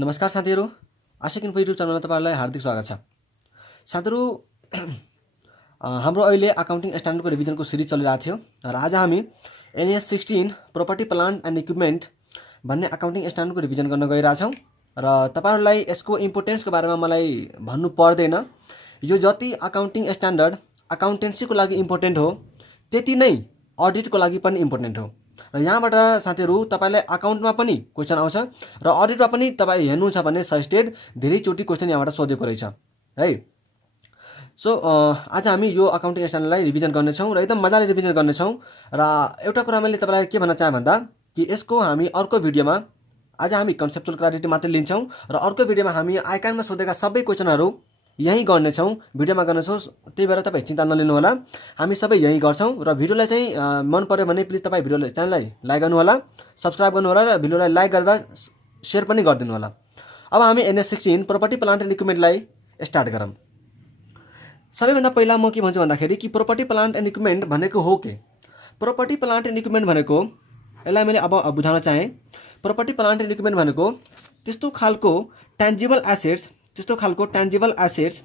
नमस्कार साथीहरू, आशिक info YouTube च्यानलमा तपाईहरुलाई हार्दिक स्वागत छ। साथीहरू, हाम्रो अहिले अकाउन्टिङ स्ट्यान्डर्डको रिभिजनको सिरिज चलिरहेको थियो र आज हामी NAS 16 property plant and equipment भन्ने अकाउन्टिङ स्ट्यान्डर्डको रिभिजन गर्न गइरहेछौँ र तपाईहरुलाई यसको इम्पोर्टेन्सको बारेमा मलाई भन्नु पर्दैन। यो जति अकाउन्टिङ स्ट्यान्डर्ड अकाउन्टेन्सीको लागि इम्पोर्टेन्ट हो, त्यति नै अडिटको लागि पनि इम्पोर्टेन्ट हो। र यहाँबाट साथीहरू तपाईलाई अकाउन्टमा पनि क्वेसन आउँछ र अडिटमा पनि तपाईले हेर्नुहुन्छ भने सस्टेड धेरैचोटि क्वेसन यहाँबाट सोधेको रहेछ है। सो आज हामी यो अकाउन्टिङ स्ट्यान्डर्डलाई रिभिजन गर्नेछौँ र एकदम मजाले रिभिजन गर्नेछौँ। र एउटा कुरा मैले तपाईलाई के भन्न चाहे भन्दा कि यसको हामी अर्को भिडियोमा आज हामी कन्सेप्चुअल क्ल्यारिटी मात्र लिन्छौँ र अर्को भिडियोमा हामी आइकानमा सोधेका सबै क्वेसनहरू यही गर्नेछौँ, भिडियोमा गर्नेछौँ। त्यही भएर तपाईँ चिन्ता नलिनु होला, हामी सबै यही गर्छौँ। र भिडियोलाई चाहिँ मन पर्यो भने प्लिज तपाईँ भिडियोलाई च्यानललाई लाइक गर्नु होला, सब्स्क्राइब गर्नु होला र भिडियोलाई लाइक गरेर सेयर पनि गरिदिनु होला। अब हामी NAS 16 प्रोपर्टी प्लान्ट एन्ड इक्विपमेन्टलाई स्टार्ट गरौँ। सबैभन्दा पहिला म के भन्छु भन्दाखेरि कि प्रोपर्टी प्लान्ट एन्ड इक्विपमेन्ट भनेको हो के? प्रोपर्टी प्लान्ट एन्ड इक्विपमेन्ट भनेको, यसलाई मैले अब बुझाउन चाहे, प्रोपर्टी प्लान्ट एन्ड इक्विपमेन्ट भनेको त्यस्तो खालको ट्यान्जिबल एसेट्स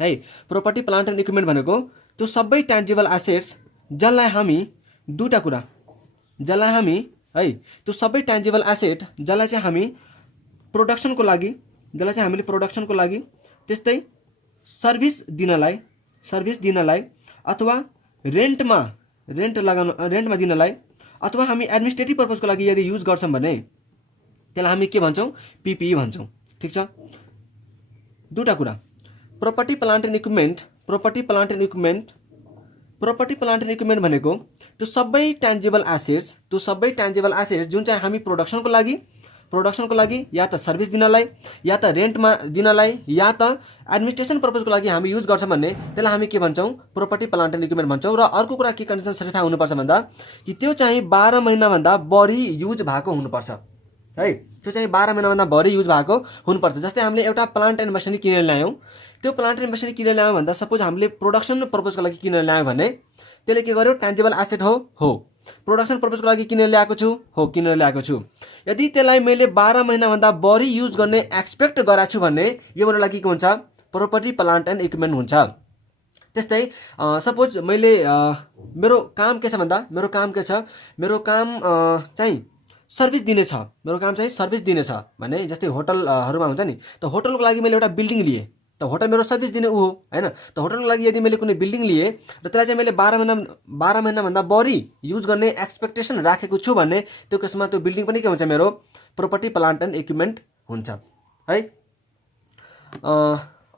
है। प्रोपर्टी प्लान्ट एन्ड इक्विपमेन्ट भनेको त्यो सबै ट्यान्जिबल एसेट्स जसलाई हामी दुईटा कुरा, जसलाई हामी है त्यो सबै ट्यान्जिबल एसेट जसलाई चाहिँ हामी प्रोडक्सनको लागि, त्यस्तै सर्भिस दिनलाई अथवा रेन्टमा दिनलाई अथवा हामी एडमिनिस्ट्रेटिभ पर्पजको लागि यदि युज गर्छौँ भने त्यसलाई हामी के भन्छौँ? PPE भन्छौँ। ठिक छ। दुईटा कुरा, प्रोपर्टी प्लान्ट एन्ड इक्विपमेन्ट भनेको त्यो सबै ट्यान्जिबल एसेट्स जुन चाहिँ हामी प्रोडक्सनको लागि या त सर्भिस दिनलाई या त रेन्टमा दिनलाई या त एडमिनिस्ट्रेसन पर्पजको लागि हामी युज गर्छौँ भने त्यसलाई हामी के भन्छौँ? प्रोपर्टी प्लान्ट एन्ड इक्विपमेन्ट भन्छौँ। र अर्को कुरा के कन्डिसन सेटिस्फाई हुनुपर्छ भन्दा कि त्यो चाहिँ 12 महिनाभन्दा बढी युज भएको हुनुपर्छ है। त्यो चाहिँ 12 महिनाभन्दा बढी युज भएको हुनुपर्छ। जस्तै हामीले एउटा प्लान्ट एन्ड मसिनरी किनेर ल्यायौँ, त्यो प्लान्ट एन्ड मसिनरी किनेर ल्यायौँ भन्दा सपोज हामीले प्रोडक्सन पर्पजको लागि किनेर ल्यायौँ भने त्यसले के गर्यो? ट्यान्जिबल एसेट हो। प्रोडक्सन पर्पजको लागि किनेर ल्याएको छु। यदि त्यसलाई मैले 12 महिनाभन्दा बढी युज गर्ने एक्सपेक्ट गरेको छु भने यो मेरो लागि के हुन्छ? प्रोपर्टी प्लान्ट एन्ड इक्विपमेन्ट हुन्छ। त्यस्तै सपोज मैले मेरो काम के छ चाहिँ सर्भिस दिने छ भने जस्तै होटलहरूमा हुन्छ नि, त होटलको लागि मैले एउटा बिल्डिङ लिएँ, त होटल मेरो सर्भिस दिने ऊ हो हैन। त होटलको लागि यदि मैले कुनै बिल्डिङ लिएँ र त्यसलाई चाहिँ मैले 12 महिनाभन्दा बढी युज गर्ने एक्सपेक्टेसन राखेको छु भने त्यो केसमा त्यो बिल्डिङ पनि के हुन्छ? मेरो प्रोपर्टी प्लान्ट एन्ड इक्विपमेन्ट हुन्छ है।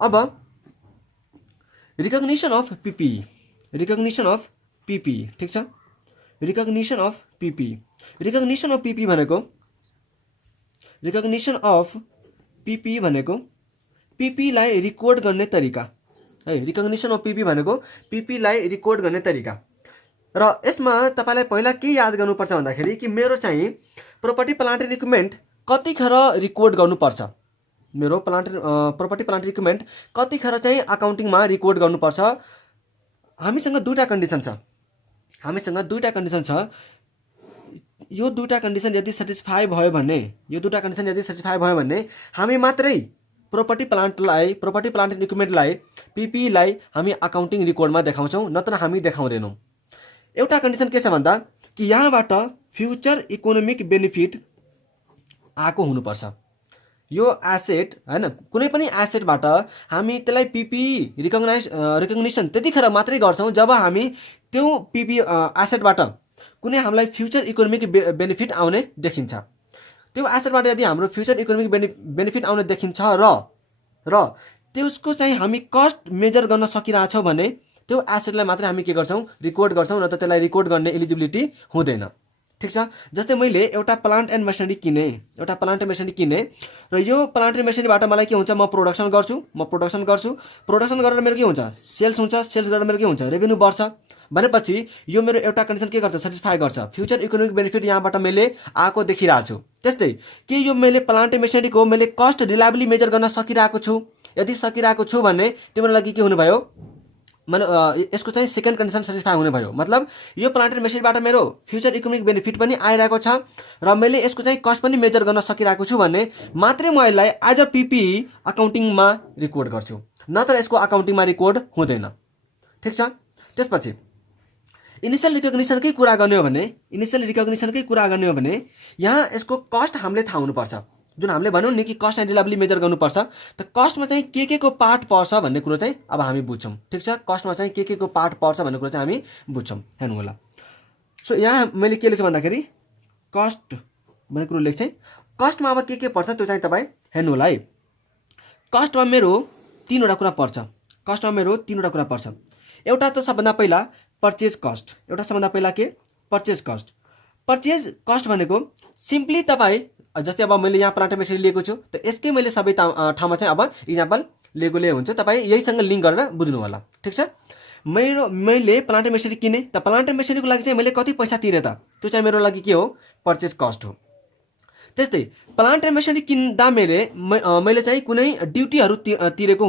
अब रिकग्निसन अफ PPE, ठिक छ। रिकग्निसन अफ PPE भनेको PPE लाई रिकर्ड गर्ने तरिका है। रिकग्निसन अफ PPE भनेको PPE लाई रिकर्ड गर्ने तरिका। र यसमा तपाईलाई पहिला के याद गर्नुपर्छ भन्दाखेरि कि मेरो चाहिँ प्रोपर्टी प्लान्ट एन्ड इक्विपमेन्ट कतिखेर रिकर्ड गर्नुपर्छ, मेरो प्रोपर्टी प्लान्ट इक्विपमेन्ट कतिखेर चाहिँ अकाउन्टिङमा रिकर्ड गर्नुपर्छ। हामीसँग दुईटा कन्डिसन छ। यो दुईटा कन्डिसन यदि सेटिस्फाई भयो भने हामी मात्रै प्रोपर्टी प्लान्ट एन्ड इक्विपमेन्टलाई PPE लाई हामी अकाउन्टिङ रिकर्डमा देखाउँछौँ, नत्र हामी देखाउँदैनौँ। एउटा कन्डिसन के छ भन्दा कि यहाँबाट फ्युचर इकोनोमिक बेनिफिट आएको हुनुपर्छ। यो एसेट हैन, कुनै पनि एसेटबाट हामी त्यसलाई PPE रिकग्निसन त्यतिखेर मात्रै गर्छौँ जब हामी त्यो PPE एसेटबाट कुनै हामीलाई फ्युचर इकोनोमिक बेनिफिट आउने देखिन्छ। त्यो एसेटबाट यदि हाम्रो फ्युचर इकोनोमिक बेनिफिट आउने देखिन्छ र त्यसको चाहिँ हामी कस्ट मेजर गर्न सकिरहेछौँ भने त्यो एसेटलाई मात्रै हामी के गर्छौँ? रिकर्ड गर्छौँ, र त त्यसलाई रिकर्ड गर्ने एलिजिबिलिटी हुँदैन। ठिक छ। जस्तै मैले एउटा प्लान्ट एन्ड मसिनरी किने र यो प्लान्ट एन्ड मसिनरीबाट मलाई के हुन्छ? म प्रोडक्सन गर्छु। प्रोडक्सन गरेर मेरो के हुन्छ? सेल्स गरेर मेरो के हुन्छ? रेभेन्यू बढ्छ भनेपछि यो मेरो एउटा कन्डिसन के गर्छ? सेटिस्फाई गर्छ। फ्युचर इकोनोमिक बेनिफिट यहाँबाट मैले आएको देखिरहेको छु। त्यस्तै के यो मैले प्लान्ट एन्ड मसिनरीको मैले कस्ट रिलायबली मेजर गर्न सकिरहेको छु? यदि सकिरहेको छु भने त्यो मेरो लागि के हुनु भयो? यसको चाहिँ सेकेन्ड कन्डिसन सेटिस्फाई हुने भयो। मतलब यो प्लान्ट एन्ड मेसिनरीबाट मेरो फ्युचर इकोनोमिक बेनिफिट पनि आइरहेको छ र मैले यसको चाहिँ कस्ट पनि मेजर गर्न सकिरहेको छु भने मात्रै म यसलाई एज अ पिपी अकाउन्टिङमा रेकर्ड गर्छु, नत्र यसको अकाउन्टिङमा रेकर्ड हुँदैन। ठिक छ। त्यसपछि इनिसियल रिकग्निसनकै कुरा गर्ने हो भने यहाँ यसको कस्ट हामीले थाहा हुनुपर्छ। जुन हामीले भन्यौँ नि कि कस्ट एन्ड रिलायबिलिटी मेजर गर्नुपर्छ, त कस्टमा चाहिँ के को पार्ट पर्छ भन्ने कुरो चाहिँ अब हामी बुझ्छौँ। ठिक छ। कस्टमा चाहिँ के को पार्ट पर्छ भन्ने कुरो चाहिँ हामी बुझ्छौँ। हेर्नु होला। सो यहाँ मैले के लेखेँ भन्दाखेरि कस्ट भन्ने कुरो लेख्छेँ। कस्टमा अब के पर्छ त्यो चाहिँ तपाईँ हेर्नु होला है। कस्टमा मेरो तीनवटा कुरा पर्छ। एउटा त सबभन्दा पहिला पर्चेज कस्ट। के पर्चेज कस्ट। पर्चेज कस्ट भनेको सिम्पली तपाईँ जस्तै अब मैले यहाँ प्लान्ट मेसिनरी लिएको छु, त यसकै मैले सबै ठाउँमा चाहिँ अब इक्जाम्पल लिएकोले हुन्छ। तपाईँ यहीसँग लिङ्क गरेर बुझ्नु होला। ठिक छ। मैले प्लान्ट मेसिनरी किने, त प्लान्ट मेसिनरीको लागि चाहिँ मैले कति पैसा तिरेँ त, त्यो चाहिँ मेरो लागि के हो, पर्चेज कस्ट हो। त्यस्तै प्लान्ट मेसिनरी किन्दा मैले चाहिँ कुनै ड्युटीहरू तिरेको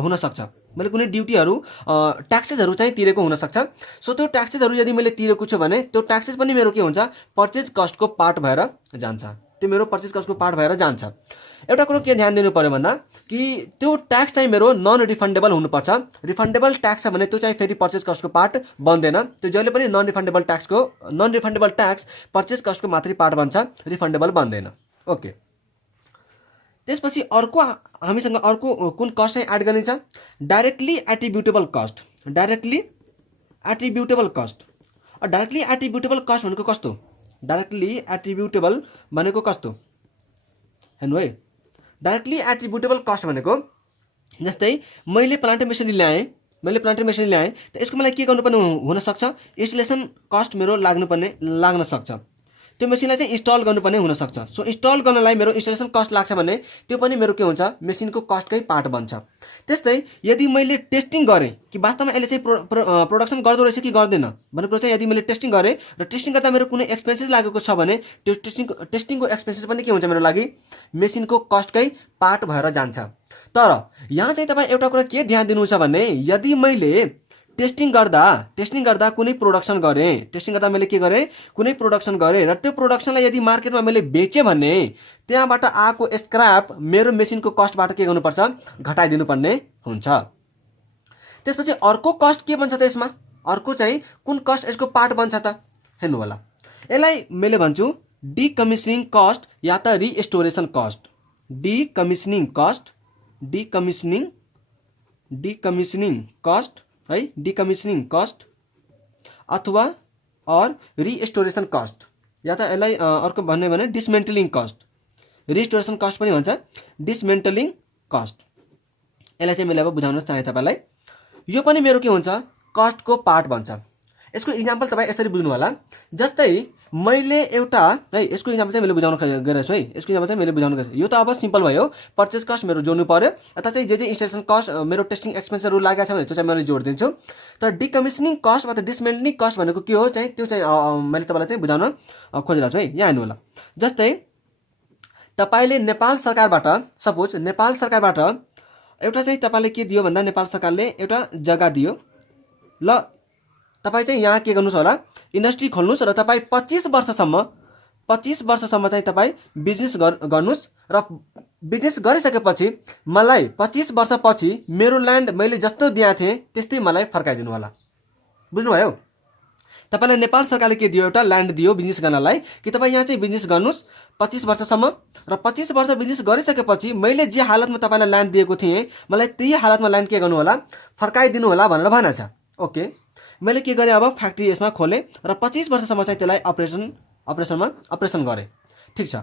हुनसक्छ। मैले कुनै ड्युटीहरू ट्याक्सेसहरू चाहिँ तिरेको हुनसक्छ। सो त्यो ट्याक्सेसहरू यदि मैले तिरेको छु भने त्यो ट्याक्सेस पनि मेरो के हुन्छ, पर्चेज कस्टको पार्ट भएर जान्छ। एउटा कुरो के ध्यान दिनु पर्यो भन्दा कि त्यो ट्याक्स चाहिँ मेरो नन रिफन्डेबल हुनुपर्छ। रिफन्डेबल ट्याक्स छ भने त्यो चाहिँ फेरि पर्चेज कस्टको पार्ट बन्दैन। त्यो जहिले पनि नन रिफन्डेबल ट्याक्स पर्चेज कस्टको मात्रै पार्ट बन्छ, रिफन्डेबल बन्दैन। ओके। त्यसपछि हामीसँग अर्को कुन कस्ट चाहिँ एड गरिन्छ, डाइरेक्टली एट्रिब्युटेबल कस्ट। डाइरेक्टली एट्रिब्युटेबल कस्ट भनेको कस्तो हेर्नु है। डाइरेक्टली एट्रिब्युटेबल कस्ट भनेको जस्तै मैले प्लान्ट मेसिनरी ल्याएँ, त यसको मलाई के गर्नुपर्ने हुनसक्छ, इन्स्टलेसन कस्ट मेरो लाग्न सक्छ। त्यो मेसिनलाई चाहिँ इन्स्टल गर्नुपर्ने हुनसक्छ। सो इन्स्टल गर्नलाई मेरो इन्स्टलेसन कस्ट लाग्छ भने त्यो पनि मेरो के हुन्छ, मेसिनको कस्टकै पार्ट बन्छ। त्यस्तै यदि मैले टेस्टिङ गरेँ कि वास्तवमा यसले चाहिँ प्रोडक्सन गर्दो रहेछ कि गर्दैन भन्ने कुरो चाहिँ यदि मैले टेस्टिङ गरेँ र टेस्टिङ गर्दा मेरो कुनै एक्सपेन्सेस लागेको छ भने त्यो टेस्टिङको एक्सपेन्सेस पनि के हुन्छ, मेरो लागि मेसिनको कस्टकै पार्ट भएर जान्छ। तर यहाँ चाहिँ तपाईँ एउटा कुरा के ध्यान दिनुहुन्छ भने यदि मैले टेस्टिङ गर्दा कुनै प्रोडक्सन गरेँ, कुनै प्रोडक्सन गरेँ र त्यो प्रोडक्सनलाई यदि मार्केटमा मैले बेचेँ भने त्यहाँबाट आएको स्क्रैप मेरो मेसिनको कस्टबाट के गर्नुपर्छ, घटाइदिनु पर्ने हुन्छ। त्यसपछि अर्को कस्ट के बन्छ त यसमा, अर्को चाहिँ कुन कस्ट यसको पार्ट बन्छ त हेर्नु होला। यसलाई मैले भन्छु डिकमिसनिङ कस्ट या त रिस्टोरेसन कस्ट। डिकमिसनिङ कस्ट अथवा रिस्टोरेसन कस्ट या त यसलाई अर्को भन्ने भने डिसमेन्टलिङ कस्ट। रिस्टोरेसन कस्ट पनि भन्छ, डिसमेन्टलिङ कस्ट। यसलाई चाहिँ मैले अब बुझाउन चाहे तपाईँलाई। यो पनि मेरो के हुन्छ, कस्टको पार्ट बन्छ। यसको इक्जाम्पल तपाईँ यसरी बुझ्नु होला। जस्तै मैले एउटा है, यसको इक्जाम्पल चाहिँ मैले बुझाउन गइरहेको छु है। यो त अब सिम्पल भयो, पर्चेज कस्ट मेरो जोड्नु पर्यो। यता चाहिँ जे इन्स्टलेसन कस्ट मेरो टेस्टिङ एक्सपेन्सहरू लागेको छ भने त्यो चाहिँ मैले जोडिदिन्छु। तर डिकमिसनिङ कस्ट वा त डिसमेन्टलिङ कस्ट भनेको के हो चाहिँ त्यो चाहिँ मैले तपाईँलाई चाहिँ बुझाउन खोजिरहेको छु है। यहाँ हेर्नु होला। जस्तै तपाईँले नेपाल सरकारबाट एउटा चाहिँ तपाईँले के दियो भन्दा नेपाल सरकारले एउटा जग्गा दियो। ल तपाईँ चाहिँ यहाँ के गर्नुहोस् होला, इन्डस्ट्री खोल्नुहोस् र तपाईँ 25 वर्षसम्म चाहिँ तपाईँ बिजनेस गर्नुहोस् र बिजनेस गरिसकेपछि मलाई 25 वर्षपछि मेरो ल्यान्ड मैले जस्तो दिएको थिएँ त्यस्तै मलाई फर्काइदिनु होला। बुझ्नुभयो? तपाईँलाई नेपाल सरकारले के दियो, एउटा ल्यान्ड दियो बिजनेस गर्नलाई कि तपाईँ यहाँ चाहिँ बिजनेस गर्नुहोस् 25 वर्षसम्म र 25 वर्ष बिजनेस गरिसकेपछि मैले जे हालतमा तपाईँलाई ल्यान्ड दिएको थिएँ मलाई त्यही हालतमा ल्यान्ड के गर्नु होला, फर्काइदिनु होला भनेर भनेको छ। ओके, मैले के गरेँ, अब फ्याक्ट्री यसमा खोलेँ र 25 वर्षसम्म चाहिँ त्यसलाई अपरेसन गरेँ। ठिक छ।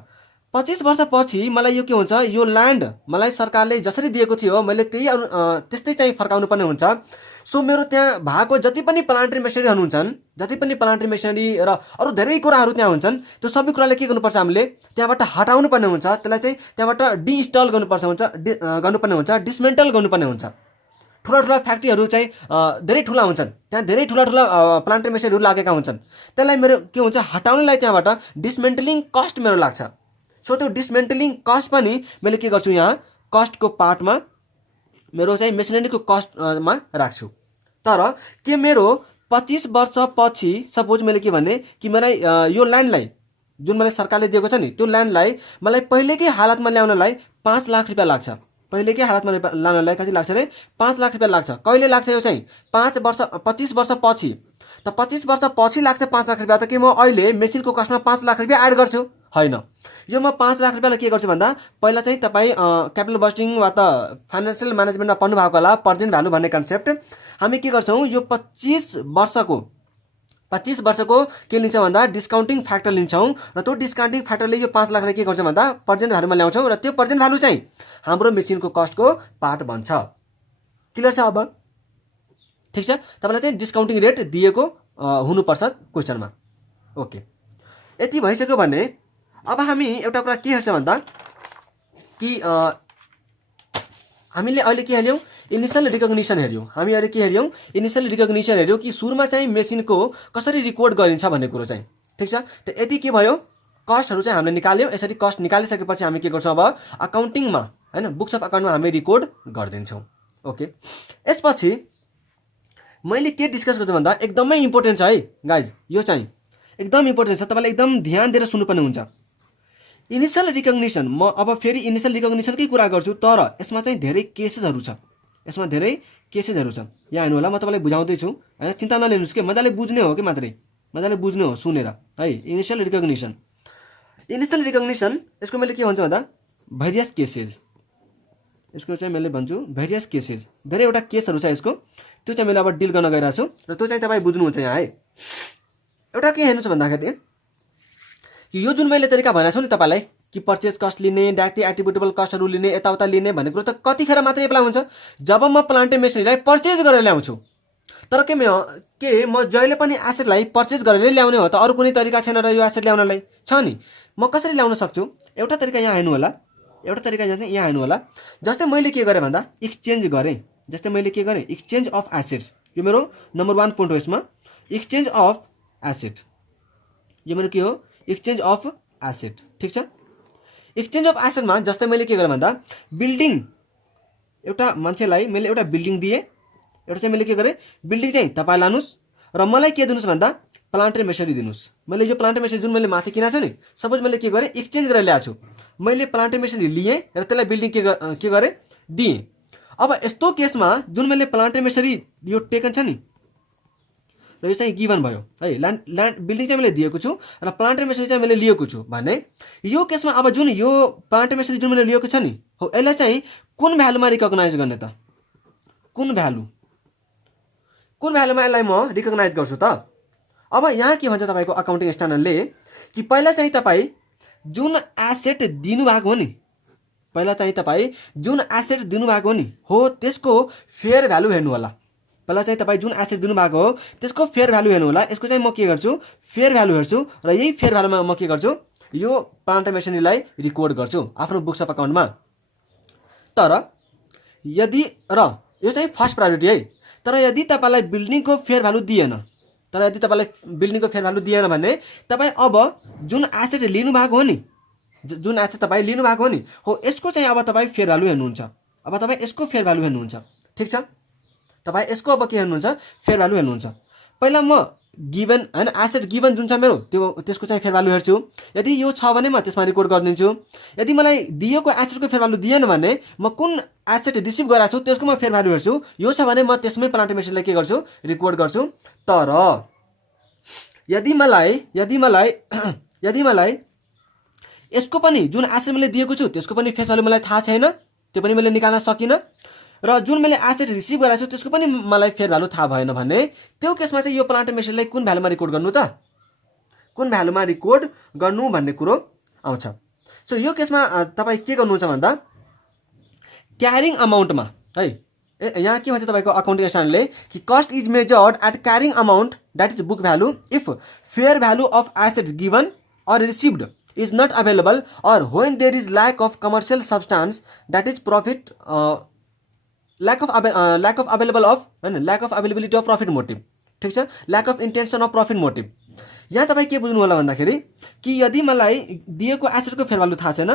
25 वर्षपछि मलाई यो के हुन्छ, यो ल्यान्ड मलाई सरकारले जसरी दिएको थियो मैले त्यस्तै चाहिँ फर्काउनु पर्ने हुन्छ। सो मेरो त्यहाँ भएको जति पनि प्लान्ट मेसिनरीहरू हुन्छन्, जति पनि प्लान्ट मेसिनरी र अरू धेरै कुराहरू त्यहाँ हुन्छन्, त्यो सबै कुरालाई के गर्नुपर्छ, हामीले त्यहाँबाट हटाउनु पर्ने हुन्छ। त्यसलाई चाहिँ त्यहाँबाट डिइन्स्टल गर्नुपर्ने हुन्छ, डिसमेन्टल गर्नुपर्ने हुन्छ। ठुला फ्याक्ट्रीहरू चाहिँ धेरै ठुला हुन्छन्, त्यहाँ धेरै ठुला प्लान्ट मेसिनरीहरू लागेका हुन्छन्। त्यसलाई मेरो के हुन्छ, हटाउनलाई त्यहाँबाट डिसमेन्टलिङ कस्ट मेरो लाग्छ। सो त्यो डिसमेन्टलिङ कस्ट पनि मैले के गर्छु, यहाँ कस्टको पार्टमा मेरो चाहिँ मेसिनरीको कस्टमा राख्छु। तर के मेरो 25 वर्षपछि सपोज मैले के भने कि मलाई यो ल्यान्डलाई जुन मलाई सरकारले दिएको छ नि त्यो ल्यान्डलाई मलाई पहिलेकै हालतमा ल्याउनलाई 5 लाख रुपियाँ लाग्छ। पहिलेकै हालतमा ल्याउनलाई कति लाग्छ रे? 5 लाख रुपियाँ लाग्छ। कहिले लाग्छ यो चाहिँ? 25 वर्षपछि। त 25 वर्षपछि लाग्छ 5 लाख रुपियाँ। त के म अहिले मेसिनको कस्टमा 5 लाख रुपियाँ एड गर्छु? हैन। यो म 5 लाख रुपियाँलाई के गर्छु भन्दा पहिला चाहिँ तपाईँ क्यापिटल बस्टिङ वा त फाइनेन्सियल म्यानेजमेन्टमा पढ्नु भएको होला, प्रेजेन्ट भ्यालु भन्ने कन्सेप्ट। हामी के गर्छौँ यो 25 वर्षको के लिन्छौँ भन्दा डिस्काउन्टिङ फ्याक्टर लिन्छौँ र त्यो डिस्काउन्टिङ फ्याक्टरले यो 5 लाखलाई के गर्छ भन्दा प्रेजेन्ट भ्यालुमा ल्याउँछौँ र त्यो प्रेजेन्ट भ्यालु चाहिँ हाम्रो मेसिनको कस्टको पार्ट बन्छ। क्लियर छ अब? ठिक छ। तपाईँलाई चाहिँ डिस्काउन्टिङ रेट दिएको हुनुपर्छ क्वेसनमा। ओके, यति भइसक्यो भने अब हामी एउटा कुरा के हेर्छ भन्दा कि हामीले अहिले के हेर्यौँ? इनिसियल रिकग्निसन हेर्यौँ। हामी अहिले के हेर्यौँ? इनिसियल रिकग्निसन हेर्यौँ कि सुरुमा चाहिँ मेसिनको कसरी रिकर्ड गरिन्छ भन्ने कुरो चाहिँ। ठिक छ। त यति के भयो? कस्टहरू चाहिँ हामीले निकाल्यौँ। यसरी कस्ट निकालिसकेपछि हामी के गर्छौँ अब अकाउन्टिङमा हैन बुक्स अफ अकाउन्टमा हामी रिकर्ड गरिदिन्छौँ। ओके, यसपछि मैले के डिस्कस गर्छु भन्दा एकदमै इम्पोर्टेन्ट छ है गाइज, यो चाहिँ एकदम इम्पोर्टेन्ट छ। तपाईँले एकदम ध्यान दिएर सुन्नुपर्ने हुन्छ। इनिसियल रिकग्निसन, म अब फेरि इनिसियल रिकग्निसनकै कुरा गर्छु, तर यसमा चाहिँ धेरै केसेसहरू छ। यसमा धेरै केसेसहरू छ। यहाँ हेर्नु होला, म तपाईँलाई बुझाउँदैछु हैन, चिन्ता नलिनुहोस् के, मजाले बुझ्ने हो कि मात्रै, मजाले बुझ्ने हो सुनेर है। इनिसियल रिकग्निसन यसको मैले के भन्छु भन्दा भेरियस केसेस, यसको चाहिँ मैले भन्छु भेरियस केसेस। धेरैवटा केसहरू छ यसको, त्यो चाहिँ मैले अब डिल गर्न गइरहेको छु र त्यो चाहिँ तपाईँ बुझ्नुहुन्छ यहाँ है। एउटा के हेर्नु छ भन्दाखेरि कि यो जुन मैले तरिका भनेको छु नि तपाईँलाई कि पर्चेज कस्ट लिने, डाइरेक्टली एट्रिब्युटेबल कस्टहरू लिने, यताउता लिने भन्ने कुरो त कतिखेर मात्रै एप्लाई हुन्छ? जब म प्लान्ट एन्ड मेसिनरीलाई पर्चेज गरेर ल्याउँछु। तर के म जहिले पनि एसेटलाई पर्चेज गरेर ल्याउने हो त? अरू कुनै तरिका छैन र यो एसेट ल्याउनलाई? छ नि। म कसरी ल्याउन सक्छु? एउटा तरिका यहाँ हेर्नु होला, जस्तै मैले के गरेँ भन्दा एक्सचेन्ज गरेँ। जस्तै मैले के गरेँ? Exchange of assets. यो मेरो नम्बर 1 पोइन्ट हो यसमा, एक्सचेन्ज अफ एसेट। यो मेरो के हो? Exchange of asset. ठिक छ। एक्सचेन्ज अफ एसेटमा जस्तै मैले के गरेँ भन्दा बिल्डिङ, एउटा मान्छेलाई मैले एउटा बिल्डिङ दिएँ, एउटा चाहिँ मैले के गरेँ बिल्डिङ चाहिँ तपाईँ लानुहोस् र मलाई के दिनुहोस् भन्दा प्लान्ट एन्ड मेसिनरी दिनुहोस्। मैले यो प्लान्ट एन्ड मेसिनरी जुन मैले माथि किनेको छु नि, सपोज मैले के गरेँ एक्सचेन्ज गरेर ल्याएको छु। मैले प्लान्ट एन्ड मेसिनरी लिएँ र त्यसलाई बिल्डिङ के गरेँ दिएँ। अब यस्तो केसमा जुन मैले प्लान्ट एन्ड मेसिनरी यो टेकन छ नि र यो चाहिँ गिभन भयो है, ल्यान्ड बिल्डिङ चाहिँ मैले दिएको छु र प्लान्ट एन्ड मेसिनरी चाहिँ मैले लिएको छु भने यो केसमा अब जुन यो प्लान्ट एन्ड मेसिनरी जुन मैले लिएको छ नि हो, यसलाई चाहिँ कुन भ्यालुमा रिकग्नाइज गर्ने त? कुन भ्यालुमा यसलाई म रिकग्नाइज गर्छु त? अब यहाँ के भन्छ तपाईँको अकाउन्टिङ स्ट्यान्डर्डले कि पहिला चाहिँ तपाईँ जुन एसेट दिनुभएको हो नि, हो त्यसको फेयर भ्यालु हेर्नु होला। पहिला चाहिँ तपाईँ जुन एसेट दिनुभएको हो त्यसको फेयर भ्यालु हेर्नु होला। यसको चाहिँ म के गर्छु? फेयर भ्यालु हेर्छु र यही फेयर भ्यालुमा म के गर्छु? यो प्लान्ट एन्ड मेसिनरीलाई रिकर्ड गर्छु आफ्नो बुक्स अफ अकाउन्टमा। तर यदि यो चाहिँ फर्स्ट प्रायोरिटी है। तर यदि तपाईँलाई बिल्डिङको फेयर भ्यालु दिएन भने तपाईँ अब जुन एसेट लिनुभएको हो नि, हो यसको चाहिँ अब तपाईँ फेयर भ्यालु हेर्नुहुन्छ। ठिक छ। तपाईँ यसको अब के हेर्नुहुन्छ? फेयर भ्यालु हेर्नुहुन्छ। पहिला म गिभन हैन एसेट गिभन जुन छ मेरो त्यसको चाहिँ फेयर भ्यालु हेर्छु। यदि यो छ भने म त्यसमा रिकर्ड गरिदिन्छु। यदि मलाई दिएको एसेटको फेयर भ्यालु दिएन भने म कुन एसेट रिसिभ गराएको छु त्यसको म फेयर भ्यालु हेर्छु। यो छ भने म त्यसमै प्लान्ट एन्ड मेसिनरीलाई के गर्छु? रिकर्ड गर्छु। तर यदि मलाई यसको पनि जुन एसेट मैले दिएको छु त्यसको पनि फेयर भ्यालु मलाई थाहा छैन, त्यो पनि मैले निकाल्न सकिनँ, र जुन मैले एसेट रिसिभ गरेको छु त्यसको पनि मलाई फेयर भ्यालु थाहा भएन भने त्यो केसमा चाहिँ यो प्लान्ट एन्ड मेसिनरीलाई कुन भ्यालुमा रिकर्ड गर्नु त? कुन भ्यालुमा रिकर्ड गर्नु भन्ने कुरो आउँछ। सो यो केसमा तपाईँ के गर्नुहुन्छ भन्दा क्यारिङ अमाउन्टमा है, यहाँ के भन्छ तपाईँको अकाउन्टिङ स्ट्यान्डर्डले कि cost is measured at carrying amount that is book value if fair value of assets given or received is not available or when there is lack of commercial substance that is profit lack of availability of profit motive। ठीक छ, lack of intention of profit motive। यहाँ तपाईँ के बुझ्नु होला भन्दाखेरि कि यदि मलाई दिएको एसेटको फेयर भ्यालु थाहा छैन,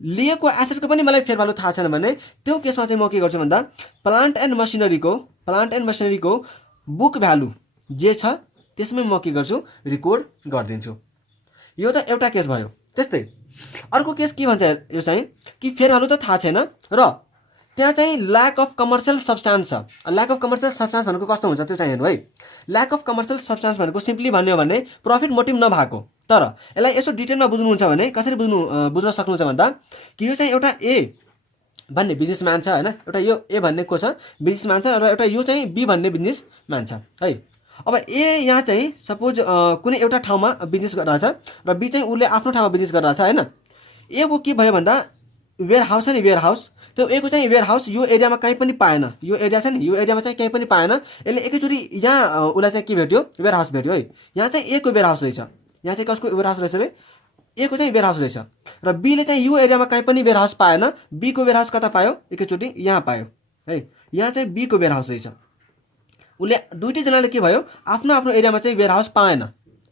लिएको एसेटको पनि मलाई फेयर भ्यालु थाहा छैन भने त्यो केसमा चाहिँ म के गर्छु भन्दा प्लान्ट एन्ड मसिनरीको बुक भ्यालु जे छ त्यसमै म के गर्छु रेकर्ड गरिदिन्छु। यो त एउटा केस भयो। त्यस्तै अर्को केस के भन्छ यो चाहिँ कि फेयर भ्यालु त थाहा छैन र त्यहाँ चाहिँ ल्याक अफ कमर्सियल सब्सटेन्स छ। ल्याक अफ कमर्सियल सब्सटेन्स भनेको कस्तो हुन्छ त्यो चाहिँ हेर्नु है। ल्याक अफ कमर्सियल सब्सटेन्स भनेको सिम्पली भन्यो भने प्रफिट मोटिभ नभएको। तर यसलाई यसो डिटेलमा बुझ्नुहुन्छ भने कसरी बुझ्न सक्नुहुन्छ भन्दा कि यो चाहिँ एउटा ए भन्ने बिजनेसम्यान छ हैन, एउटा यो ए भन्ने को छ बिजनेसम्यान छ र एउटा यो चाहिँ बी भन्ने बिजनेसम्यान छ है। अब ए यहाँ चाहिँ सपोज कुनै एउटा ठाउँमा बिजनेस गरिरहेछ र बी चाहिँ उसले आफ्नो ठाउँमा बिजनेस गरिरहेछ हैन। ए को के भयो भन्दा वेयर हाउस छ नि, वेयर हाउस, त्यो ए को चाहिँ वेयर हाउस यो एरियामा कहीँ पनि पाएन। यो एरिया छ नि, यो एरियामा चाहिँ कहीँ पनि पाएन। यसले एकैचोटि यहाँ उसलाई चाहिँ के भेट्यो, वेयर हाउस भेट्यो है। यहाँ चाहिँ ए को वेयर हाउस रहेछ, यहाँ चाहिँ कसको वेयर हाउस रहेछ रे, ए को चाहिँ वेयर हाउस रहेछ र बीले चाहिँ यो एरियामा कहीँ पनि वेयर हाउस पाएन। बी को वेयर हाउस कता पायो, एकैचोटि यहाँ पायो है। यहाँ चाहिँ बी को वेयर हाउस रहेछ। उसले दुईटैजनाले के भयो आफ्नो आफ्नो एरियामा चाहिँ वेयर हाउस पाएन,